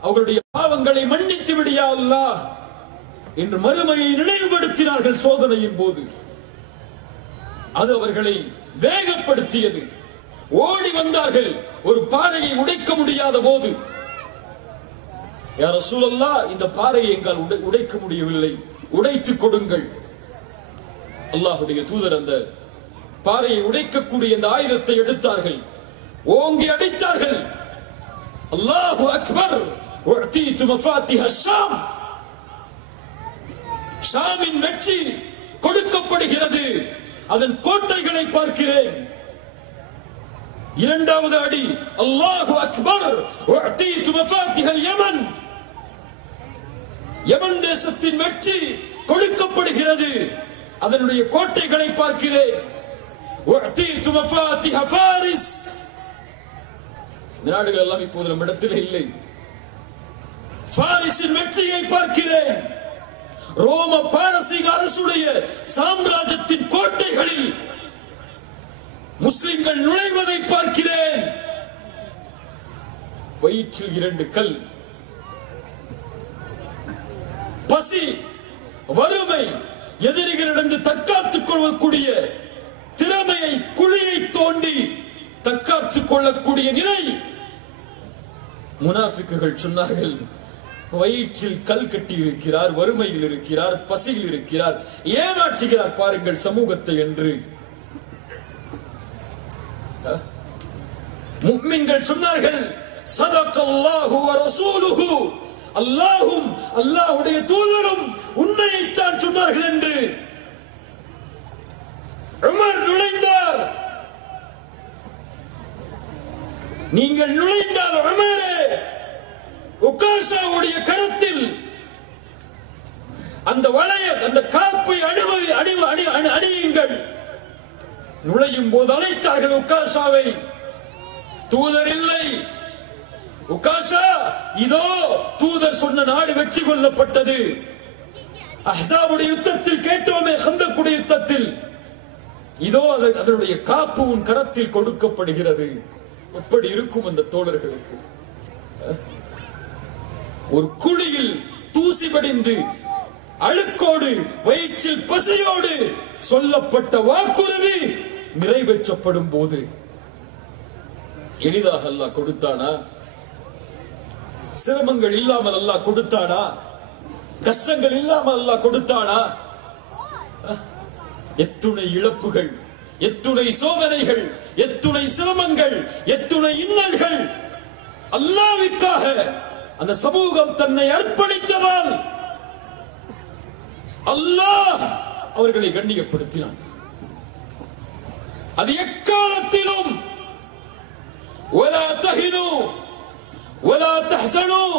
அவர்களுடைய பாவங்களை மன்னித்து விடியா அல்லாஹ் என்று மறுமையை நினைவுபடுத்தினார்கள் சோதனையின் போது. அது அவர்களை வேகப்படுத்தியது. ஓடி வந்தார்கள். ஒரு பாறையை உடைக்க முடியாத போது, யா ரசூலல்லாஹ், இந்த பாறையை எங்கால் உடைக்க முடியவில்லை, உடைத்துக் கொடுங்கள். அல்லாஹ்வுடைய தூதர் அந்த பாறையை உடைக்கக்கூடிய அந்த ஆயுதத்தை எடுத்தார்கள், ஓங்கி அடித்தார்கள். அல்லாஹு அக்பர். உஅதீது மஃபாத்திஹ ஷாம். ஷாமின் வெற்றி கொடுக்கப்படுகிறது. அதன் கோட்டைகளை பார்க்கிறேன். இரண்டாவது அடி, அல்லாஹு அக்பர். உஅதீது மஃபாத்திஹ யமன். யமன் தேசத்தின் வெற்றி கொடுக்கப்படுகிறது. அதனுடைய கோட்டைகளை பார்க்கிறேன். உஅதீது மஃபாத்திஹ ஃபாரிஸ். நாடுகள் எல்லாம் இப்போது நம் இடத்தில் இல்லை. ஃபாரிஸின் வெற்றியை பார்க்கிறேன். ரோம பாரசீக அரசுடைய சாம்ராஜ்யத்தின் கோட்டைகளில் முஸ்லிம்கள் நுழைவதை பார்க்கிறேன். வயிற்றில் 2 கல். பசி, வறுமை, எதிரிகளிடந்து தற்காத்துக் கொள்ளக்கூடிய திறமையை, குழியை தோண்டி தற்காத்துக் கொள்ளக்கூடிய நிலை. முனாஃபிக்குகள் சொன்னார்கள், வயிற்றில் கல் கட்டி இருக்கிறார், வறுமையில் இருக்கிறார், பசியில் இருக்கிறார், ஏமாற்றுகிறார் பாருங்கள் சமூகத்தை என்று. முஃமின்கள் சொன்னார்கள், ஸதகல்லாஹு வ ரசூலுஹு, அல்லாஹ்வும் அல்லாஹ்வுடைய தூதரும் உண்மையைத்தான் சொன்னார்கள் என்று. உமர் நுழைந்தார். நீங்கள் நுழைந்தால் உமரே, உகாஷாவுடைய கரத்தில் அந்த வளைய, அந்த காப்பை அணியுங்கள். நுழையும் போது அழைத்தார்கள் உகாஷாவை. தூதர் இல்லை. உகாஷா, இதோ தூதர் சொன்ன நாடு வெற்றி கொள்ளப்பட்டது. அஹ்ஸாபுடைய யுத்தத்தில் கேட்டோமே, ஹந்தக்குடைய யுத்தத்தில், இதோ அதனுடைய காப்பு உன் கரத்தில் கொடுக்கப்படுகிறது. எப்படி இருக்கும் அந்த தோழர்களுக்கு? ஒரு குழியில் தூசி படிந்து அழுக்கோடு வயிற்றில் பசியோடு சொல்லப்பட்ட வாக்குறுதி நிறைவேற்றப்படும் போது எளிதாக அல்லாஹ் கொடுத்தானா? சிரமங்கள் இல்லாமல் அல்லாஹ் கொடுத்தானா? கஷ்டங்கள் இல்லாமல் அல்லாஹ் கொடுத்தானா? எத்துணை இழப்புகள், எத்துணை சோதனைகள், எத்துணை சிரமங்கள், எத்துணை இன்னல்கள். அல்லாஹ்வுக்காக அந்த சமூகம் தன்னை அர்ப்பணித்ததால் அல்லாஹ் அவர்களை கண்ணியப்படுத்தினான். அது எக்காலத்திலும் ولا تهنوا ولا تحزنوا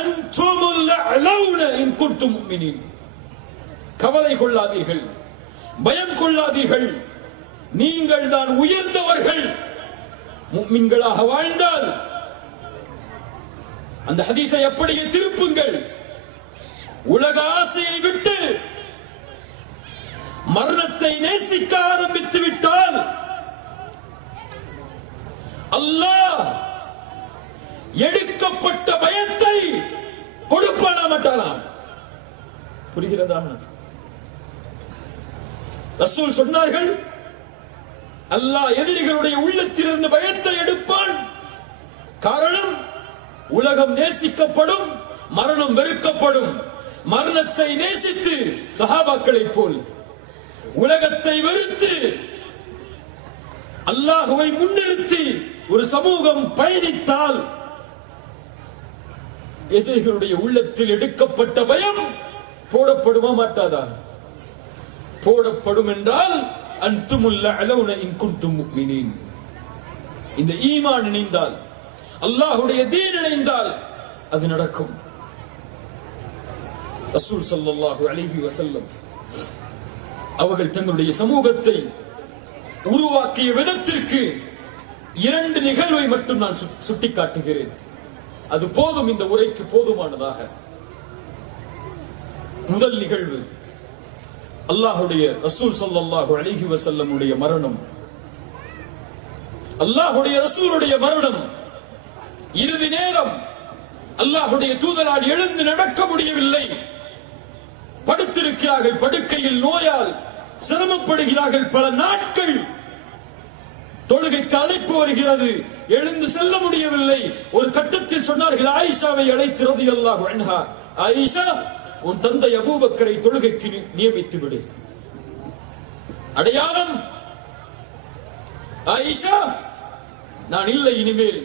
أنتم الأعلون إن كنتم مؤمنين. கவலை கொள்ளாதீர்கள், பயம் கொள்ளாதீர்கள், நீங்கள் தான் உயர்ந்தவர்கள் முஃமின்களாக வாழ்ந்தால். அந்த ஹதீஸை அப்படியே திருப்புங்கள். உலக ஆசையை விட்டு மரணத்தை நேசிக்க ஆரம்பித்து விட்டால் அல்லாஹ் எடுக்கப்பட்ட பயத்தை கொடுப்பானா மாட்டானா? புரிகிறதா? ரசூல் சொன்னார்கள், அல்லாஹ் எதிரிகளுடைய உள்ளத்திலிருந்து பயத்தை எடுப்பான். காரணம், உலகம் நேசிக்கப்படும், மரணம் வெறுக்கப்படும். மரணத்தை நேசித்து சஹாபாக்களை போல் உலகத்தை வெறுத்து அல்லாஹ்வை முன்னிறுத்தி ஒரு சமூகம் பயணித்தால் எதிரிகளுடைய உள்ளத்தில் எடுக்கப்பட்ட பயம் போடப்படுமா மாட்டாதா? போடப்படும் என்றால் அன்துமுல் அலௌன இன் குன்தும் முஃமினீன். இந்த ஈமான் இணைந்தால், அல்லாஹ்வுடைய தீன் இணைந்தால் அது நடக்கும். ரசூல் ஸல்லல்லாஹு அலைஹி வஸல்லம் அவர்கள் தங்களுடைய சமூகத்தை உருவாக்கிய விதத்திற்கு 2 நிகழ்வை மட்டும் நான் சுட்டிக்காட்டுகிறேன். அது போதும், இந்த உரைக்கு போதுமானதாக. முதல் நிகழ்வு, அல்லாஹ்வுடைய ரசூல் ஸல்லல்லாஹு அலைஹி வஸல்லம் உடைய மரணம். அல்லாஹ்வுடைய ரசூலுடைய மரணம். இறுதி நேரம். அல்லாஹ்வுடைய தூதரால் எழுந்து நடக்க முடியவில்லை. படுத்திருக்கிறார்கள், படுக்கையில் நோயால் சிரமப்படுகிறார்கள். பல நாட்கள் தொழுகைக்கு அழைப்பு வருகிறது, எழுந்து செல்ல முடியவில்லை. ஒரு கட்டத்தில் சொன்னார்கள், ஆயிஷாவை அழைத்து ரலியல்லாஹு அன்ஹா, ஆயிஷா, உன் தந்தை அபூபக்கரை தொழுகைக்கு நியமித்து விடு. அடையாளம், ஆயிஷா, நான் இல்லை, இனிமேல்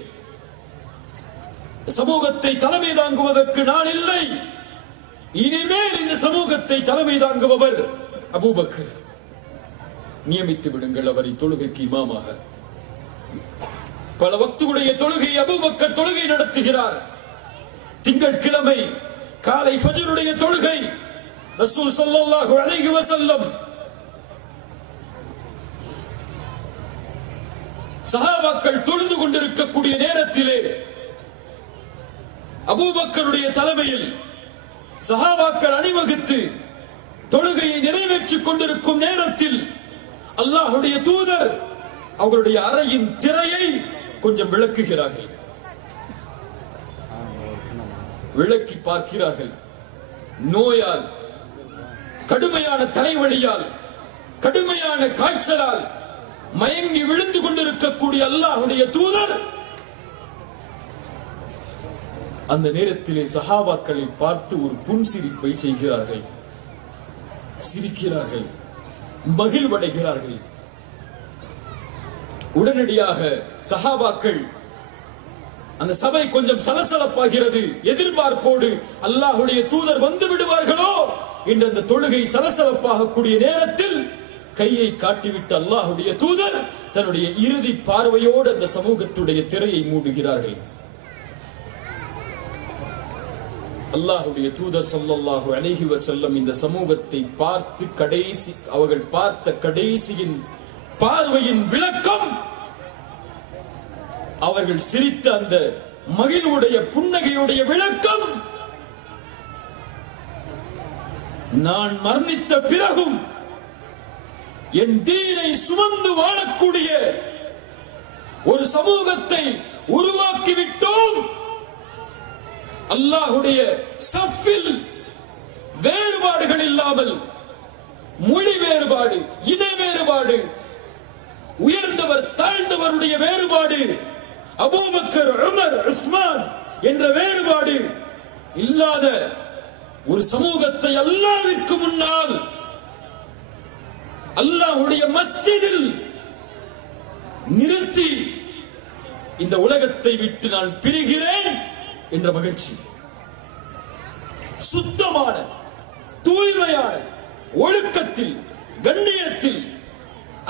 சமூகத்தை தலைமை தாங்குவதற்கு நான் இல்லை. இனிமேல் இந்த சமூகத்தை தலைமை தாங்குபவர் அபூபக்கர். நியமித்து விடுங்கள் அவரை தொழுகைக்கு இமாமாக. பல வக்துடைய தொழுகை அபூபக்கர் தொழுகை நடத்துகிறார். திங்கட்கிழமை காலை ஃபஜ்ருடைய தொழுகை. ரசூல் ஸல்லல்லாஹு அலைஹி வஸல்லம் சஹாபாக்கள் தொழுது கொண்டிருக்கக்கூடிய நேரத்திலே அபூபக்கருடைய தலைமையில் சஹாபாக்கள் அணிவகுத்து தொழுகையை நிறைவேற்றிக் கொண்டிருக்கும் நேரத்தில் அல்லாஹ்வுடைய தூதர் அவர்களுடைய அறையின் திரையை கொஞ்சம் விளக்குகிறார்கள். விளக்கி பார்க்கிறார்கள். நோயால் கடுமையான தலைவலியால், கடுமையான காய்ச்சலால் மயங்கி விழுந்து கொண்டிருக்கக்கூடிய அல்லாஹ்வுடைய தூதர் அந்த நேரத்திலே சஹாபாக்களை பார்த்து ஒரு புன்சிரிப்பை செய்கிறார்கள், சிரிக்கிறார்கள், மகிழ்வடைகிறார்கள். உடனடியாக சஹாபாக்கள், அந்த சபை கொஞ்சம் சலசலப்பாகிறது. எதிர்பார்ப்போடு அல்லாஹ்வுடைய தூதர் வந்து விடுவார்களோ என்ற அந்த தொழுகை சலசலப்பாகக்கூடிய நேரத்தில் கையை காட்டிவிட்டு அல்லாஹ்வுடைய தூதர் தன்னுடைய இறுதி பார்வையோடு அந்த சமூகத்துடைய திரையை மூடுகிறார்கள். அல்லாஹ்வுடைய தூதர் ஸல்லல்லாஹு அலைஹி வஸல்லம் இந்த சமூகத்தை பார்த்து அவர்கள் பார்த்த கடைசியின் பார்வையின் விளக்கம், அவர்கள் சிரித்த அந்த மகிழ்வுடைய புன்னகையுடைய விளக்கம், நான் மரணித்த பிறகும் என் தீனை சுமந்து வாழக்கூடிய ஒரு சமூகத்தை உருவாக்கிவிட்டோம். அல்லாஹ்வுடைய சஃபில் வேறுபாடுகள் இல்லாமல், மொழி வேறுபாடு, இன வேறுபாடு, உயர்ந்தவர் தாழ்ந்தவருடைய வேறுபாடு, அபூபக்கர், உமர், உஸ்மான் என்ற வேறுபாடு இல்லாத ஒரு சமூகத்தை அல்லாஹ்விற்கு முன்னால் அல்லாஹ்வுடைய மஸ்ஜிதில் நிறுத்தி இந்த உலகத்தை விட்டு நான் பிரிகிறேன் என்ற மகிழ்ச்சி. சுத்தமான, தூய்மையான, ஒழுக்கத்தில், கண்ணியத்தில்,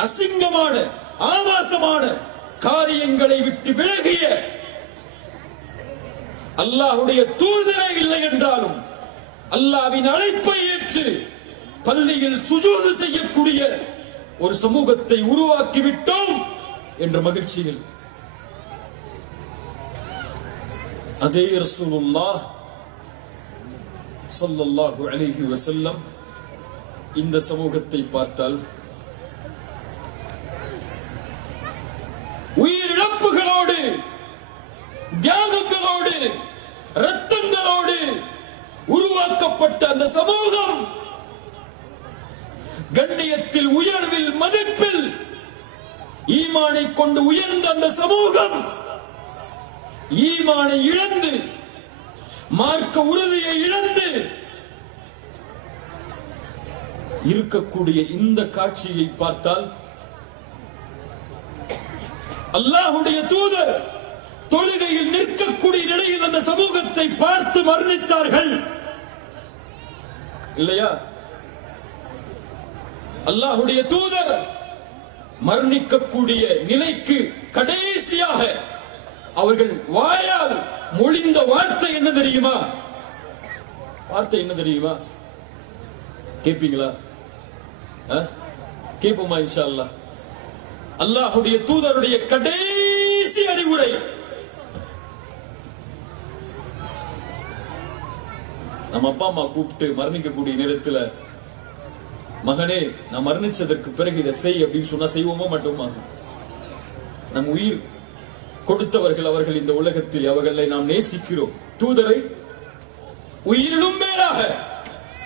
அசிங்கமான, ஆபாசமான காரியங்களை விட்டு விலகிய, அல்லாஹ்வுடைய தூதரே இல்லை என்றாலும் அல்லாஹ்வின் அழைப்பை ஏற்று பள்ளியில் சுஜூது செய்யக்கூடிய ஒரு சமூகத்தை உருவாக்கிவிட்டோம் என்ற மகிழ்ச்சியில் அதே ரசூலுல்லாஹ் ஸல்லல்லாஹு அலைஹி வஸல்லம் இந்த சமூகத்தை பார்த்தால் உயிரிழப்புகளோடு, தியாகங்களோடு, இரத்தங்களோடு உருவாக்கப்பட்ட அந்த சமூகம், கண்ணியத்தில், உயர்வில், மதிப்பில் ஈமானை கொண்டு உயர்ந்த அந்த சமூகம் ஈமானை இழந்து, மார்க்க உறுதியை இழந்து இருக்கக்கூடிய இந்த காட்சியை பார்த்தால் அல்லாஹ்வுடைய தூதர் தொழுகையில் நிற்கக்கூடிய நிலையில் அந்த சமூகத்தை பார்த்து மரணித்தார்கள் இல்லையா? அல்லாஹ்வுடைய தூதர் மரணிக்கக்கூடிய நிலைக்கு கடைசியாக அவர்கள் வாயால் மொழிந்த வார்த்தை என்ன தெரியுமா? வார்த்தை என்ன தெரியுமா? கேட்பீங்களா? கேட்போமா இன்ஷா அல்லாஹ்? அல்லாஹ்வுடைய தூதருடைய கடைசி அறிவுரை, நம்ம அப்பா அம்மா கூப்பிட்டு மரணிக்கக்கூடிய நேரத்தில், மகனே நான் மரணிச்சதற்கு பிறகு இதை செய் அப்படின்னு சொன்னா செய்வோமா மாட்டோமா? நம் உயிர் கொடுத்தவர்கள் அவர்கள் இந்த உலகத்தில், அவர்களை நாம் நேசிக்கிறோம். தூதரை உயிரிலும் மேலாக,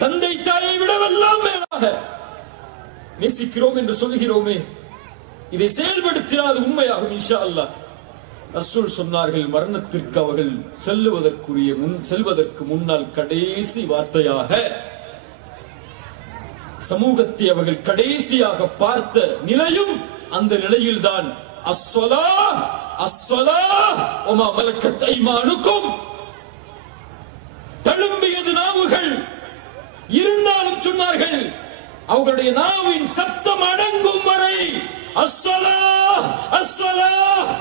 தந்தை தாயை விடவெல்லாம் மேலாக நேசிக்கிறோம் என்று சொல்கிறோமே, இதை செயல்படுத்தினால் அது உண்மையாகும் இன்ஷா அல்லாஹ். ரசூல் சொன்னார்கள், மரணத்திற்கு அவர்கள் செல்வதற்கு முன்னால் கடைசி வார்த்தையாக சமூகத்தை அவர்கள் கடைசியாக பார்த்த நிலையும் அந்த நிலையில்தான் அஸ்ஸலாஹ் அஸ்ஸலாஹ் வமா மலக்கத் ஐமானுக்கும். தழும்பியது நாவுகள் இருந்தாலும் சொன்னார்கள், அவர்களுடைய நாவின் சப்தம் அடங்கும் வரை அஸ்ஸலாஹ் அஸ்ஸலாஹ்,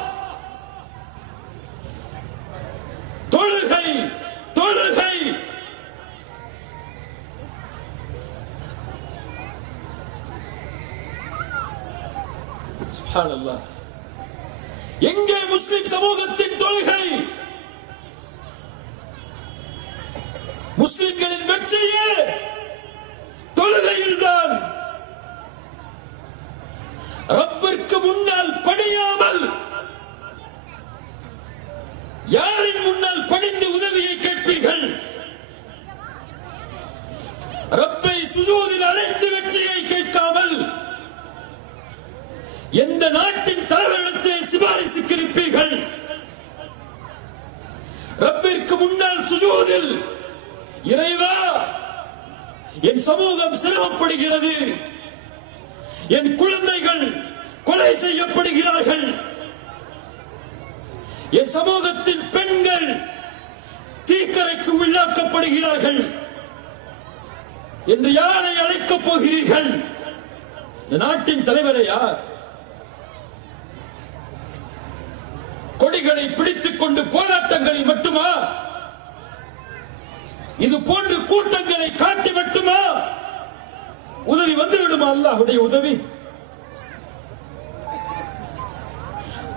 தொழுகை தொழுகை. சுப்ஹானல்லாஹ். எங்கே முஸ்லிம் சமூகத்தின் தொழுகை? முஸ்லிம்களின் வெற்றியே தொழுகையில்தான். ரப்பிற்கு முன்னால் பணியாமல் யாரின் முன்னால் பணிந்து உதவியை கேட்பீர்கள்? ரப்பை சுஜூதில் பெண்கள் ரப்பிற்கு முன்னால் சுஜூதில், இறைவா என் சமூகம் சிரமப்படுகிறது, என் குழந்தைகள் கொலை செய்யப்படுகிறார்கள், என் சமூகத்தின் பெண்கள் தீக்கரைக்கு உள்ளாக்கப்படுகிறார்கள் என்று யாரை அழைக்கப் போகிறீர்கள்? இந்த நாட்டின் தலைவரையா? கொடிகளை பிடித்துக் கொண்டு போராட்டங்களில் மட்டுமா? இது போன்ற கூட்டங்களை காட்டி மட்டுமா உதவி வந்துவிடுமா? அல்லாஹ்வுடைய உதவி.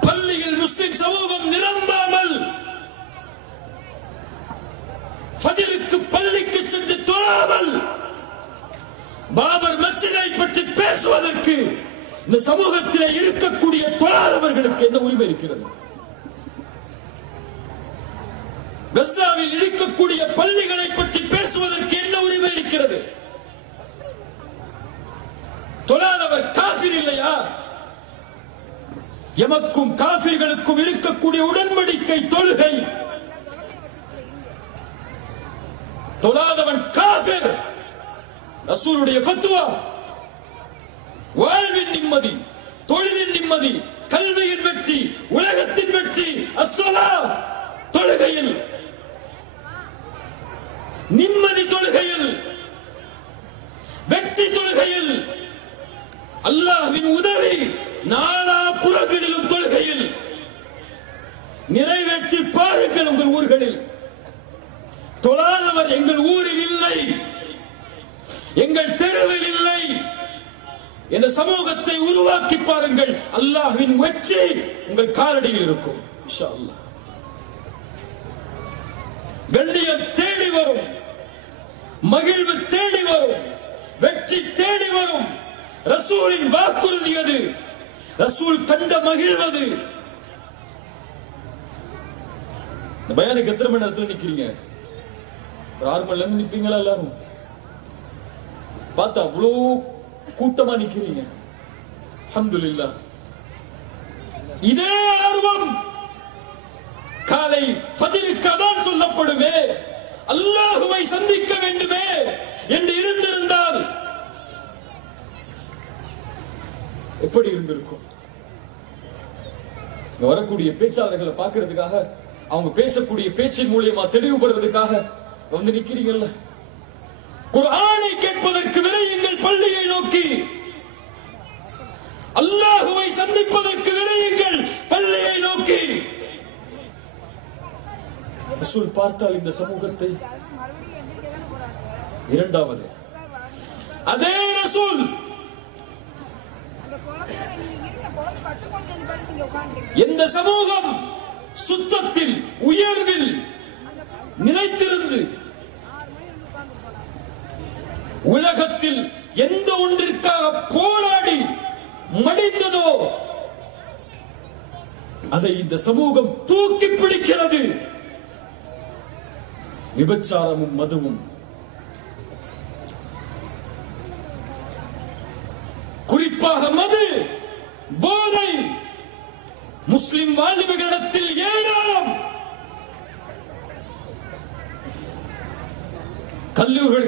பள்ளியில் முஸ்லிம் சமூகம் நிரம்பாமல் ஃபஜ்ருக்கு பள்ளிக்கு சென்று தொழாமல் பாபர் மஸ்ஜிதை பற்றி பேசுவதற்கு இந்த சமூகத்திலே இருக்கக்கூடிய தொழாதவர்களுக்கு என்ன உரிமை இருக்கிறது? கஸாவில் இருக்கக்கூடிய பள்ளிகளை பற்றி பேசுவதற்கு என்ன உரிமை இருக்கிறது? தொழாதவர் காஃபிர் இல்லையா? எமக்கும் காஃபிர்களுக்கும் இருக்கக்கூடிய உடன்படிக்கை தொழுகை. தொழாதவன் காஃபிர். ரசூலுடைய ஃபத்வா. வாழ்வின் நிம்மதி, தொழிலின் நிம்மதி, கல்வியின் வெற்றி, உலகத்தின் வெற்றி அஸ்ஸலா தொழுகையில், நிம்மதி தொழுகையில், வெற்றி தொழுகையில், அல்லாஹ்வின் உதவி நாலா புறங்களிலும் தொழுகையில். நிறைவேற்றி பாருங்கள் உங்கள் ஊர்களில். தொழாதவர் எங்கள் ஊரில் இல்லை, எங்கள் தெருவில் இல்லை என்ற சமூகத்தை உருவாக்கி பாருங்கள். அல்லாஹ்வின் வெற்றி உங்கள் காலடியில் இருக்கும் இன்ஷா அல்லாஹ். கண்ணியம் தேடி வரும், மகிழ்வு தேடி வரும், வெற்றி தேடி வரும். ரசூலின் வாக்குறுதி அது. ரசூல் கண்ட மகிழ்வது. இந்த பயானுக்கு எத்தனை மணி நேரத்தில் நிக்கிறீங்க? ஒரு 6 மணில இருந்து நிப்பீங்களா? எல்லாரும் பார்த்தா அவ்வளோ கூட்டமா நிக்கிறீங்க. அல்ஹம்துலில்லாஹ். இதே ஆர்வம் காலை ஃபஜ்ருக்கு அதான் சொல்லப்படுமே, அல்லாஹ்வை சந்திக்க வேண்டுமே என்று இருந்திருந்தால் எப்படி இருந்திருக்கும்? வரக்கூடிய பேச்சாளர்களை பார்க்கிறதுக்காக, அவங்க பேசக்கூடிய பேச்சின் மூலியமா தெளிவுபடுறதுக்காக வந்து நிக்கிறீங்கல்ல. குர்ஆனை கேட்பதற்கு விரையுங்கள் பள்ளியை நோக்கி. அல்லாஹ்வை சந்திப்பதற்கு விரையுங்கள் பள்ளியை நோக்கி. ரசூல் பார்த்தால் இந்த சமூகத்தை. இரண்டாவது, அதே ரசூல் எந்த சமூகம் சுத்தத்தில், உயர்வில் நிலைத்திருந்து உலகத்தில் எந்த ஒன்றிற்காக போராடி மடிந்ததோ அதை இந்த சமூகம் தூக்கி பிடிக்கிறது. விபச்சாரமும் மதுவும், குறிப்பாக மது, போதை முஸ்லிம் வாலிபர்களிடத்தில் ஏராளம்.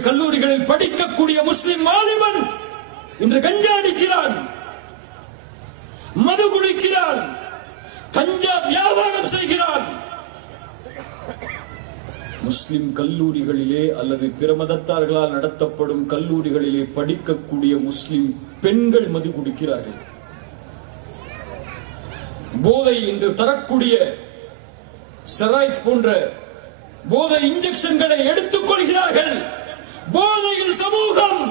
கல்லூரிகளில் படிக்கக்கூடிய முஸ்லிம் வாலிபன் இன்று கஞ்சா அடிக்கிறான், மது குடிக்கிறான், கஞ்சா வியாபாரம் செய்கிறான். முஸ்லிம் கல்லூரிகளிலே அல்லது பிற மதத்தார்களால் நடத்தப்படும் கல்லூரிகளிலே படிக்கக்கூடிய முஸ்லிம் பெண்கள் மது குடிக்கிறார்கள். போதை என்று தரக்கூடிய ஸ்டெராய்ட்ஸ் போன்ற போதை இன்ஜெக்ஷன்களை எடுத்துக் கொள்கிறார்கள். போதையில் சமூகம்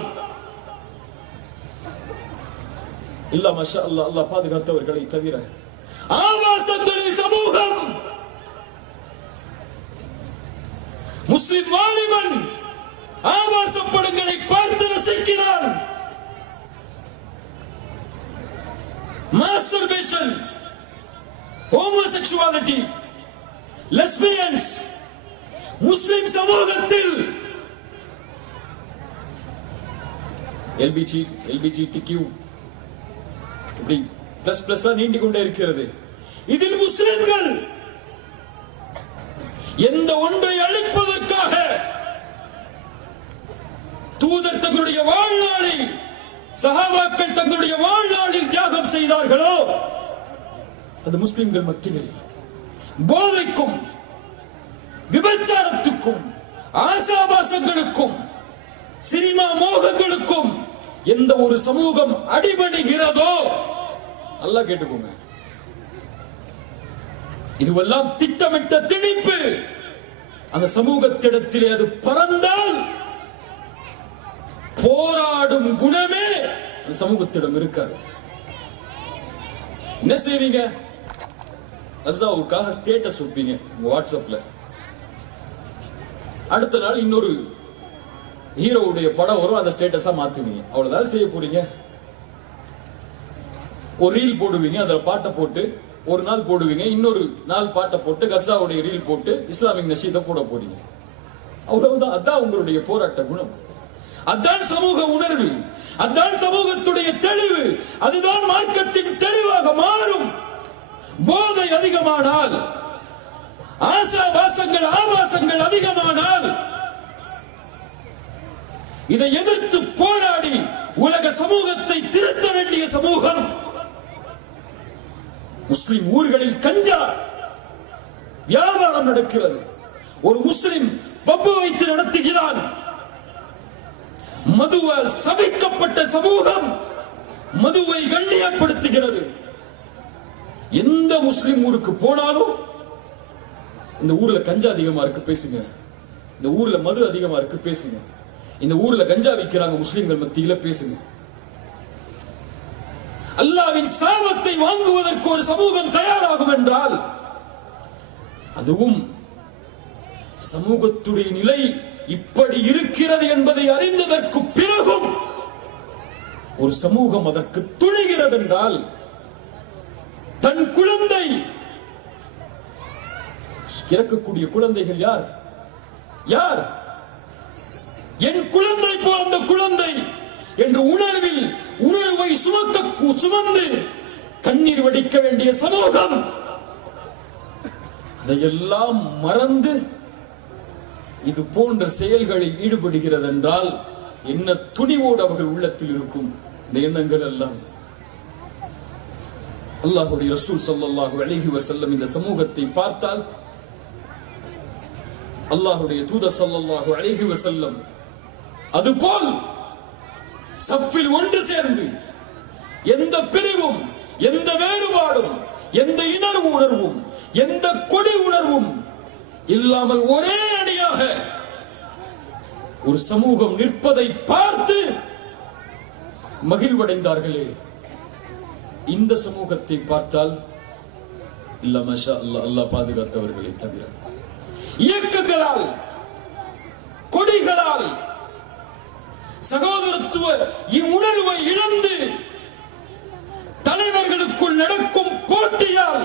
இல்ல. மாஷா அல்லாஹ், அல்லாஹ் பாதுகாத்தவர்களை தவிர ஆபாசங்களில் சமூகம். முஸ்லிம் வாலிபன் ஆபாச படங்களை பார்த்து ரசிக்கிறான். மாஸ்டர்பேஷன், ஹோமோசெக்சுவாலிட்டி, லெஸ்பியன்ஸ் முஸ்லிம் சமூகத்தில் LGBTQ இப்படி பிளஸ் பிளஸ் நீண்டு கொண்டே இருக்கிறது. இதில் முஸ்லிம்கள் எந்த ஒன்றை அழிப்பதற்காக தூதர் தங்களுடைய வாழ்நாளில், சஹாபாக்கள் தங்களுடைய வாழ்நாளில் தியாகம் செய்தார்களோ அது முஸ்லிம்கள் மத்தியில் போதைக்கும், விபச்சாரத்துக்கும், ஆசாபாசங்களுக்கும், சினிமா மோகங்களுக்கும் எந்த ஒரு சமூகம் அடிபடுகிறதோ, அல்லாஹ் கேட்டுக்கோங்க, இதுவெல்லாம் திட்டமிட்ட திணிப்பு. அந்த சமூகத்திடத்திலே அது பறந்தால் போராடும் குணமே அந்த சமூகத்திடம் இருக்காது. என்ன செய்வீங்க? அசாவுக்காக ஸ்டேட்டஸ் வைப்பீங்க வாட்ஸ்அப்ல. அடுத்த நாள் இன்னொரு ஹீரோவுடைய படம் வரும், அந்த ஸ்டேட்டஸா மாத்துவீங்க. அவ்வளவுதான் செய்ய போறீங்க. ஒரு ரீல் போடுவீங்க, அதுல பாட்டை போட்டு ஒரு நாள் போடுவீங்க, இன்னொரு நாள் பாட்டை போட்டு கசாவுடைய ரீல் போட்டு இஸ்லாமிக் நஷீதை போட போறீங்க. அவ்வளவுதான். அதான் உங்களுடைய போராட்ட குணம், அதான் சமூக உணர்வு, அதான் சமூகத்துடைய தெளிவு, அதுதான் மார்க்கத்தின் தெளிவாக மாறும். போதை அதிகமானால், ஆசாபாசங்கள் ஆபாசங்கள் அதிகமானால், இதை எதிர்த்து போராடி உலக சமூகத்தை திருத்த வேண்டிய சமூகம். முஸ்லிம் ஊர்களில் கஞ்சா வியாபாரம் நடக்கிறது. ஒரு முஸ்லிம் பப்பு வைத்து நடத்துகிறான். மதுவால் சபிக்கப்பட்ட சமூகம் மதுவை கண்ணியப்படுத்துகிறது. எந்த முஸ்லிம் ஊருக்கு போனாலும் இந்த ஊர்ல கஞ்சா அதிகமா இருக்கு பேசுங்க, இந்த ஊர்ல மது அதிகமா இருக்கு பேசுங்க, இந்த ஊர்ல கஞ்சா விற்கிறாங்க முஸ்லிம்கள் மத்தியில பேசுங்க. அல்லாஹ்வின் சாபத்தை வாங்குவதற்கு ஒரு சமூகம் தயாராகும் என்றால், அதுவும் சமூகத்துடைய நிலை இப்படி இருக்கிறது என்பதை அறிந்ததற்கு பிறகும் ஒரு சமூகம் அதற்கு துணிகிறது என்றால், தன் குழந்தை இறக்கக்கூடிய குழந்தைகள் யார்? யார்? என் குழந்தை பிறந்த குழந்தை என்ற உணர்வை சுமந்து கண்ணீர் வடிக்க வேண்டிய சமூகம் அதையெல்லாம் மறந்து இது போன்ற செயல்களில் ஈடுபடுகிறது என்றால், என்ன துணிவோடு அவர்கள் உள்ளத்தில் இருக்கும் இந்த எண்ணங்கள் எல்லாம். அல்லாஹ்வுடைய ரசூல் ஸல்லல்லாஹு அலைஹி வஸல்லம் இந்த சமூகத்தை பார்த்தால், அல்லாஹ்வுடைய தூதர் ஸல்லல்லாஹு அலைஹி வஸல்லம் அதுபோல் சஃபில் ஒன்று சேர்ந்து எந்த பிரிவும், எந்த வேறுபாடும், எந்த இன உணர்வும், எந்த கொடி உணர்வும் இல்லாமல் ஒரே அடியாக ஒரு சமூகம் நிற்பதை பார்த்து மகிழ்வடைந்தார்களே, இந்த சமூகத்தை பார்த்தால் இல்ல மாஷா அல்லாஹ், அல்லாஹ் பாதுகாத்தவர்களை தவிர இயக்கங்களால், கொடிகளால், சகோதரத்துவ உணர்வை இழந்து தலைவர்களுக்குள் நடக்கும் போட்டியால்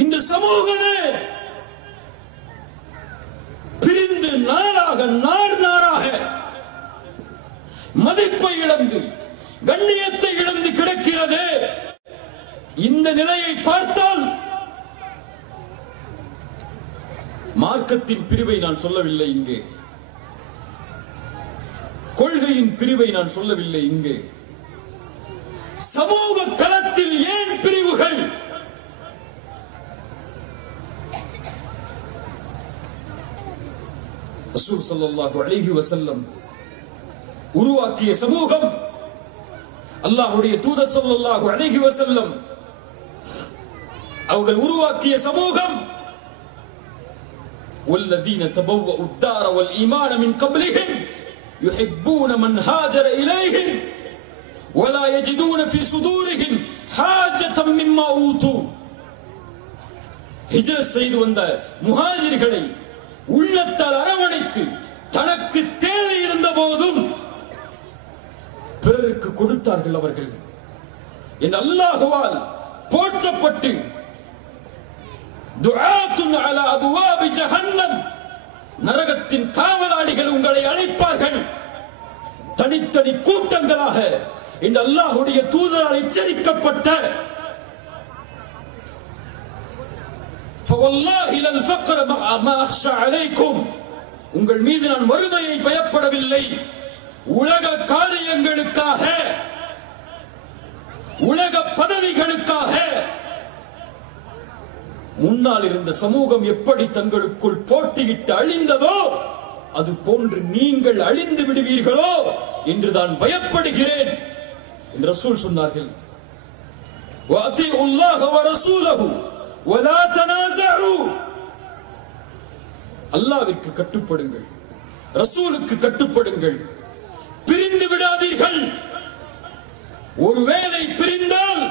இந்த சமூகமே பிரிந்து நாளாக நாளாக மதிப்பை இழந்து கண்ணியத்தை இழந்து கிடக்கிறது. இந்த நிலையை பார்த்தால் மார்க்கத்தின் பிரிவை நான் சொல்லவில்லை இங்கே, கொள்கையின் பிரிவை நான் சொல்லவில்லை இங்கே, சமூக தளத்தில் ஏன் பிரிவுகள்? ரசூல் ஸல்லல்லாஹு அலைஹி வஸல்லம் உருவாக்கிய சமூகம், அல்லாஹ்வுடைய தூதர் ஸல்லல்லாஹு அலைஹி வஸல்லம் அவர்கள் உருவாக்கிய சமூகம், والذين تبوأوا الدار والإيمان من قبلهم يحبون من هاجر إليهم ولا يجدون في صدورهم حاجة مما أوتوا. ஹிஜ்ரத் செய்து வந்த முஹாஜிர்களை உள்ளத்தால் அரவணைத்து தனக்கு தேவை இருந்த போதும் பிறருக்கு கொடுத்தார்கள். அவர்கள் என் அல்லாஹ்வால் போற்றப்பட்டு துஆத்துன் அலா அபுவாபி ஜஹன்னம், நரகத்தின் காவலாளிகள் உங்களை அழைப்பார்கள். தனித்தனி கூட்டங்களாக இந்த அல்லாஹ்வுடைய தூதரால் எச்சரிக்கப்பட்ட فوالله للفقر ما أخشى عليكم உங்கள் மீது நான் வறுமையை பயப்படவில்லை. உலக காரியங்களுக்காக, உலக பதவிகளுக்காக முன்னால் இருந்த சமூகம் எப்படி தங்களுக்குள் போட்டியிட்டு அழிந்ததோ அது போன்று நீங்கள் அழிந்து விடுவீர்களோ என்றுதான் பயப்படுகிறேன் என்று ரசூல் சொன்னார்கள். وَأَطِيعُوا اللَّهَ وَرَسُولَهُ وَلَا تَنَازَعُوا. அல்லாஹ்விற்கு கட்டுப்படுங்கள், ரசூலுக்கு கட்டுப்படுங்கள், பிரிந்து விடாதீர்கள். ஒருவேளை பிரிந்தால்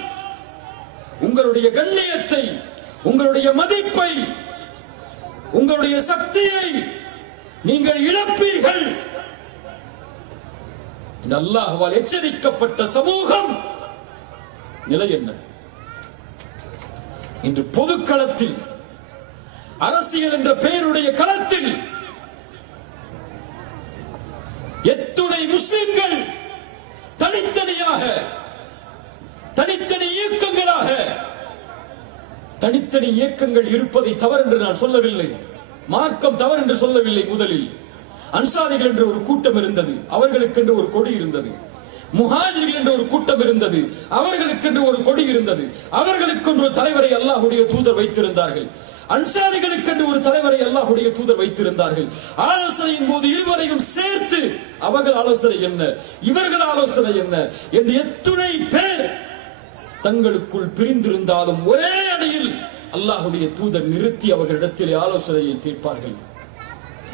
உங்களுடைய கண்ணியத்தை, உங்களுடைய மதிப்பை, உங்களுடைய சக்தியை நீங்கள் இழப்பீர்கள். அல்லாஹ்வால் எச்சரிக்கப்பட்ட சமூகம் நிலை என்ன? இன்று பொதுக்களத்தில், அரசியல் என்ற பெயருடைய களத்தில் எத்துணை முஸ்லிம்கள் தனித்தனியாக, தனித்தனி இயக்கங்களாக, தனித்தனி இயக்கங்கள் இருப்பதை தவறு என்று நான் சொல்லவில்லை, மார்க்கம் தவறு என்று சொல்லவில்லை. முதலில் அன்சாரிகள் என்ற ஒரு கூட்டம் இருந்தது, அவர்களுக்கென்று ஒரு கொடி இருந்தது. முஹாஜிர்கள் என்ற ஒரு கூட்டம் இருந்தது, அவர்களுக்கென்று ஒரு கொடி இருந்தது. அவர்களுக்கென்று ஒரு தலைவரை அல்லாஹ்வுடைய தூதர் வைத்திருந்தார்கள். அன்சாரிகளுக்கென்று ஒரு தலைவரை அல்லாஹ்வுடைய தூதர் வைத்திருந்தார்கள். ஆலோசனையின் போது இருவரையும் சேர்த்து அவர்கள் ஆலோசனை என்ன, இவர்கள் ஆலோசனை என்ன என்று எத்துணை பேர் தங்களுக்குள் பிரிந்திருந்தாலும் ஒரே அடியில் அல்லாஹ்வுடைய தூதர் நிறுத்தி அவர்களிடத்தில் ஆலோசனையை கேட்பார்கள்.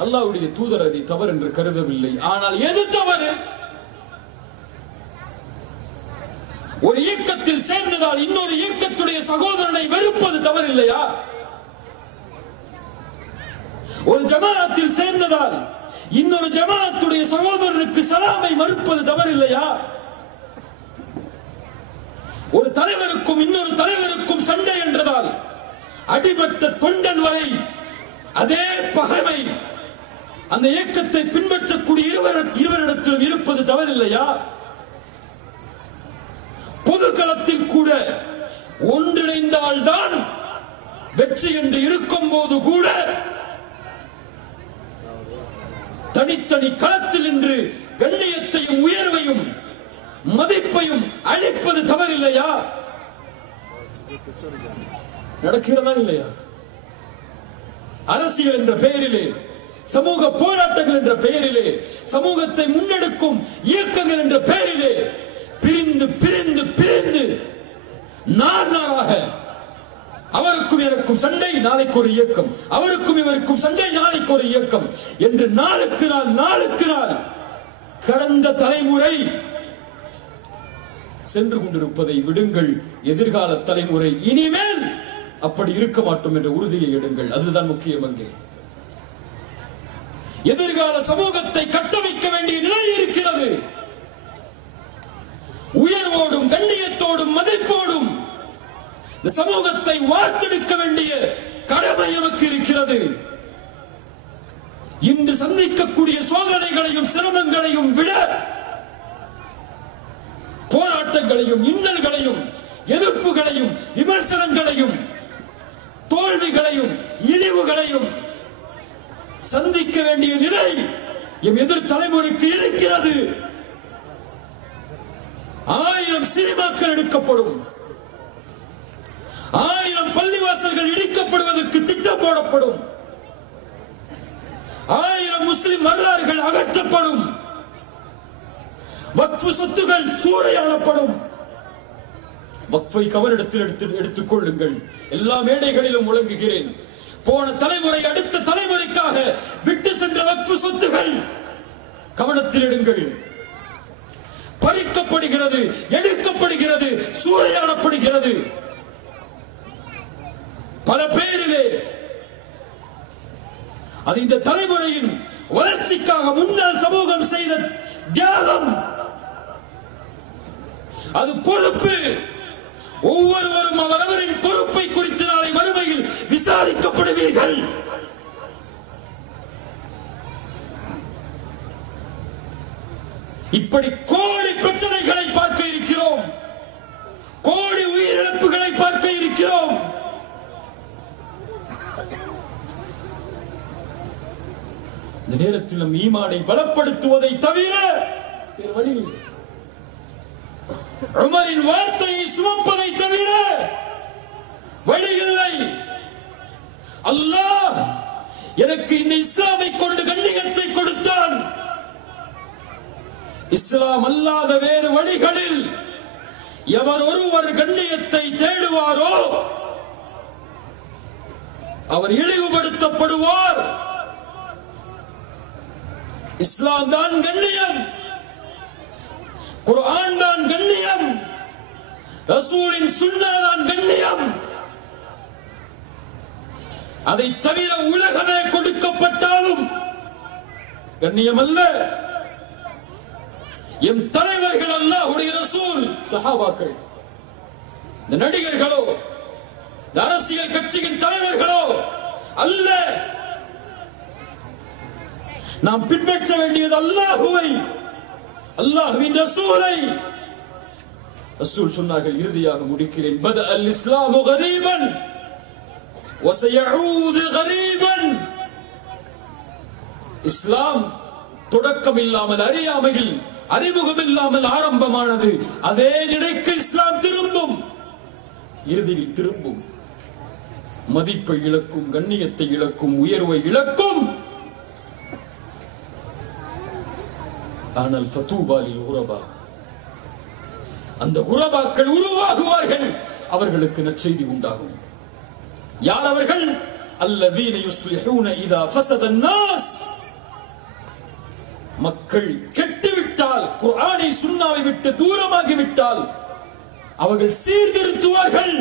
அல்லாஹ்வுடைய தூதர் அதை தவறு என்று கருதவில்லை. ஆனால் எது தவறு? ஒரு இயக்கத்தில் சேர்ந்ததால் இன்னொரு இயக்கத்துடைய சகோதரனை வெறுப்பது தவறு இல்லையா? ஒரு ஜமாஅத்தில் சேர்ந்ததால் இன்னொரு ஜமாஅத்துடைய சகோதரனுக்கு சலாமை மறுப்பது தவறு இல்லையா? ஒரு தலைவருக்கும் இன்னொரு தலைவருக்கும் சண்டை என்றதால் அடிபட்ட தொண்டன் வரை அதே பகைமை அந்த இயக்கத்தை பின்பற்றக்கூடிய இருவரிடத்தில் இருப்பது தவறில்லையா? பொதுக்களத்தில் கூட ஒன்றிணைந்தால்தான் வெற்றி என்று இருக்கும் போது கூட தனித்தனி களத்தில் நின்று கண்ணியத்தையும் உயர்வையும் மதிப்பையும் அளிப்பது தவறில்லையா? நடக்கிறதா இல்லையா? அரசியல் என்ற பெயரிலே, சமூக போராட்டங்கள் என்ற பெயரிலே, சமூகத்தை முன்னெடுக்கும் இயக்கங்கள் என்ற பெயரிலே பிரிந்து பிரிந்து பிரிந்து நாராக அவருக்கும் எனக்கும் சண்டை, நாளைக்கு ஒரு இயக்கம், அவருக்கும் இவருக்கும் சண்டை, நாளைக்கு ஒரு இயக்கம் என்று நாளுக்கு நாள் நாளுக்கு நாள் கடந்த தலைமுறை சென்று கொண்டிருப்பதை விடுங்கள். எதிர்கால தலைமுறை இனிமேல் அப்படி இருக்க மாட்டோம் என்ற உறுதியை எடுங்கள். அதுதான் முக்கியம். அங்கே எதிர்கால சமூகத்தை கட்டமைக்க வேண்டிய நிலை இருக்கிறது. உயர்வோடும் கண்ணியத்தோடும் மதிப்போடும் இந்த சமூகத்தை வார்த்தெடுக்க வேண்டிய கடமை நமக்கு இருக்கிறது. இன்று சந்திக்கக்கூடிய சோதனைகளையும் சிரமங்களையும் விட போராட்டங்களையும் இன்னல்களையும் எதிர்ப்புகளையும் விமர்சனங்களையும் தோல்விகளையும் இழிவுகளையும் சந்திக்க வேண்டிய நிலை எம் எதிர் தலைமுறைக்கு இருக்கிறது. 1000 சினிமாக்கள் எடுக்கப்படும், 1000 பள்ளிவாசல்கள் இடிக்கப்படுவதற்கு திட்டம் போடப்படும், 1000 முஸ்லிம் வரலாறுகள் அகற்றப்படும், வக்ஃப் சொத்துகள் சூறையாடப்படும். வக்ஃபை கவனிடத்தில் எடுத்துக் கொள்ளுங்கள். எல்லா மேடைகளிலும் முழங்குகிறேன். போன தலைமுறை அடுத்த தலைமுறைக்காக விட்டு சென்ற வக்ஃப் சொத்துகள் கவனத்தில் எடுங்கள். பறிக்கப்படுகிறது, எடுக்கப்படுகிறது, சூறையாடப்படுகிறது. பல பேரிலே அது இந்த தலைமுறையின் வளர்ச்சிக்காக முன்னாள் சமூகம் செய்த தியாகம், அது பொறுப்பு. ஒவ்வொருவரும் அவரவரின் பொறுப்பை குறித்து நாளை மறுமையில் விசாரிக்கப்படுவீர்கள். இப்படி கோடி பிரச்சனைகளை பார்க்க இருக்கிறோம், கோடி உயிரிழப்புகளை பார்க்க இருக்கிறோம். இந்த நேரத்தில் நம் ஈமானை பலப்படுத்துவதை தவிர வேறு வழி இல்லை. உமரின் வார்த்தையை சுமப்பதை தவிர வழி இல்லை. அல்லாஹ் எனக்கு இந்த இஸ்லாமை கொண்டு கண்ணியத்தை கொடுத்தான். இஸ்லாம் அல்லாத வேறு வழிகளில் எவர் ஒருவர் கண்ணியத்தை தேடுவாரோ அவர் இழிவுபடுத்தப்படுவார். இஸ்லாம் தான் கண்ணியம், குர்ஆன் தான் கண்ணியம், ரசூலின் சுன்னah தான் கண்ணியம். அதை தவிர உலகமே கொடுக்கப்பட்டாலும் கண்ணியம் அல்ல. எம் தலைவர்கள் அல்லாஹ்வுடைய ரசூல், சஹாபாக்கள், இந்த நடிகர்களோ இந்த அரசியல் கட்சியின் தலைவர்களோ அல்ல. நாம் பின்பற்ற வேண்டியது அல்லாஹ்வை, அல்லாஹ்வின் ரசூலை. ரசூல் சொன்னார்கள், இறுதியாக முடிக்கிறேன், பத அல் இஸ்லாமு கரீபன் வஸயஊது கரீபன். இஸ்லாம் தொடக்கம் இல்லாமல், அறியாமையில், அறிமுகம் இல்லாமல் ஆரம்பமானது. அதே நிலைக்கு இஸ்லாம் திரும்பும், இறுதியில் திரும்பும். மதிப்பை இழக்கும், கண்ணியத்தை இழக்கும், உயர்வை இழக்கும். ஆனால் ஃபதூபாலில் உரபா, அந்த உரபாக்கள் உருவாகுவார்கள், அவர்களுக்கு நற்செய்தி உண்டாகும். யார் அவர்கள்? அல்லதீன யுஸ்லிஹூன இதா ஃபஸத அன்-நாஸ். மக்கள் கெட்டுவிட்டால், குர்ஆனை சுன்னாவை விட்டு தூரமாகிவிட்டால் அவர்கள் சீர்திருத்துவார்கள்,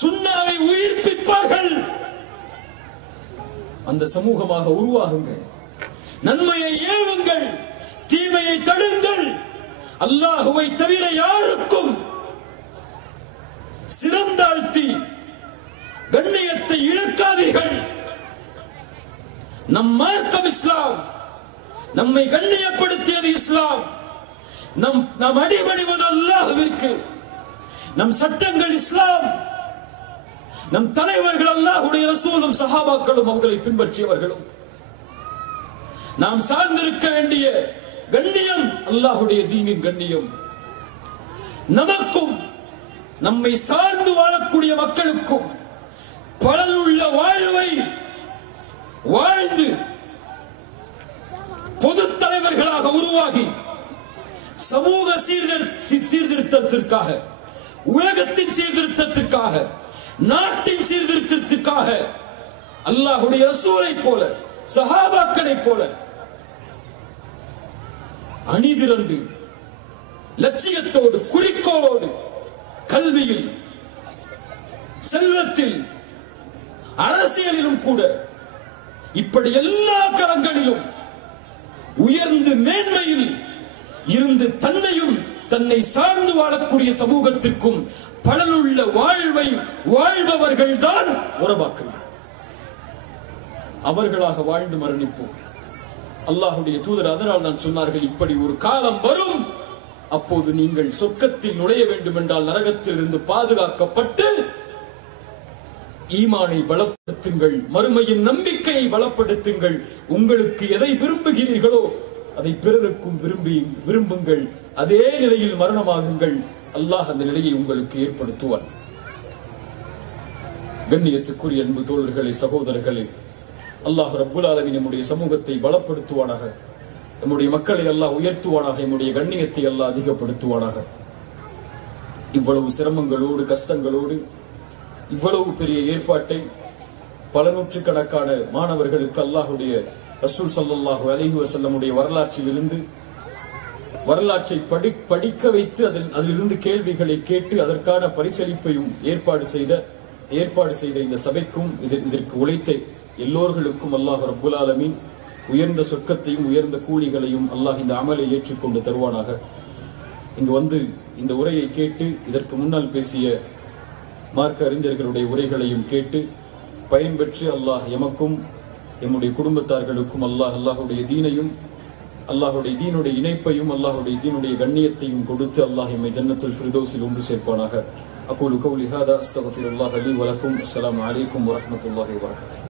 சுன்னாவை உயிர்ப்பிப்பார்கள். அந்த சமூகமாக உருவாகுங்கள். நன்மையை ஏவுங்கள், தீமையை தடுங்கள். அல்லாஹ்வை தவிர யாருக்கும் சிறந்தாழ்த்தி கண்ணியத்தை இழக்காதீர்கள். நம் மார்க்கம் இஸ்லாம், நம்மை கண்ணியப்படுத்தியது இஸ்லாம். நம் அடிபணிவது அல்லாஹ்விற்கு. நம் சட்டங்கள் இஸ்லாம். நம் தலைவர்கள் அல்லாஹ்வுடைய ரசூலும் சஹாபாக்களும் அவர்களை பின்பற்றியவர்களும். நாம் சார்ந்திருக்க வேண்டிய கண்ணியம் அல்லாஹ்வுடைய தீனின் கண்ணியம். நமக்கும் நம்மை சார்ந்து வாழக்கூடிய மக்களுக்கும் பலனுள்ள வாழ்வை வாழ்ந்து பொது தலைவர்களாக உருவாகி சமூக சீர்திருத்தத்திற்காக, உலகத்தின் சீர்திருத்தத்திற்காக, நாட்டின் சீர்திருத்தத்திற்காக அல்லாஹ்வுடைய ரசூலை போல, சஹாபாக்களை போல அணிதிரண்டு லட்சியத்தோடு, குறிக்கோளோடு, கல்வியில், செல்வத்தில், அரசியலிலும் கூட இப்படி எல்லா களங்களிலும் உயர்ந்து மேன்மையில் இருந்து தன்னையும் தன்னை சார்ந்து வாழக்கூடிய சமூகத்திற்கும் பலனுள்ள வாழ்வை வாழ்பவர்கள் தான் உரபாக்கள். அவர்களாக வாழ்ந்து மரணிப்போம். அல்லாஹ்வுடைய தூதர் அதனால் தான் சொன்னார்கள், இப்படி ஒரு காலம் வரும், அப்போது நீங்கள் சொர்க்கத்தில் நுழைய வேண்டும் என்றால் நரகத்தில் இருந்து பாதுகாக்கப்பட்டு ஈமானை பலப்படுத்துங்கள், மறுமையின் நம்பிக்கையை பலப்படுத்துங்கள். உங்களுக்கு எதை விரும்புகிறீர்களோ அதை பிறருக்கும் விரும்புங்கள். அதே நிலையில் மரணமாகுங்கள். அல்லாஹ் அந்த நிலையை உங்களுக்கு ஏற்படுத்துவான். கண்ணியத்துக்குரிய அன்பு தோழர்களே, சகோதரர்களே, அல்லாஹ் ரப்புல் ஆலமீன் நம்முடைய சமூகத்தை பலப்படுத்துவானாக. நம்முடைய மக்களை அல்லாஹ் உயர்த்துவானாக. நம்முடைய கண்ணியத்தை அல்லாஹ் அதிகப்படுத்துவானாக. இவ்வளவு சிரமங்களோடு, கஷ்டங்களோடு, இவ்வளவு பெரிய ஏற்பாட்டை பல நூற்றுக்கணக்கான மாணவர்களுக்கு அல்லாஹ்வுடைய ரசூல் ஸல்லல்லாஹு அலைஹி வஸல்லமுடைய வரலாற்றிலிருந்து வரலாற்றை படிக்க வைத்து அதிலிருந்து கேள்விகளை கேட்டு அதற்கான பரிசளிப்பையும் ஏற்பாடு செய்த இந்த சபைக்கும் இதற்கு உழைத்த எல்லோர்களுக்கும் அல்லாஹ் ரப்புல் ஆலமீன் உயர்ந்த சொர்க்கத்தையும் உயர்ந்த கூலிகளையும் அல்லாஹ் இந்த அமலை ஏற்றுக்கொண்டு தருவானாக. இங்கு வந்து இந்த உரையை கேட்டு இதற்கு முன்னால் பேசிய மார்க்க அறிஞர்களுடைய உரைகளையும் கேட்டு பயன்பெற்று அல்லாஹ் எமக்கும் எம்முடைய குடும்பத்தார்களுக்கும் அல்லாஹ்வுடைய தீனையும், அல்லாஹ்வுடைய தீனுடைய இணைப்பையும், அல்லாஹ்வுடைய தீனுடைய கண்ணியத்தையும் கொடுத்து அல்லாஹ் எம்மை ஜன்னத்துல் ஃபிர்தௌஸில் ஒன்று சேர்ப்பானாக. அகூலு கௌலி ஹாதா அஸ்தக்ஃபிருல்லாஹ் லீ வ லக்கும். அஸ்ஸலாமு அலைக்கும் வ ரஹ்மத்துல்லாஹி வ பரகாத்துஹு.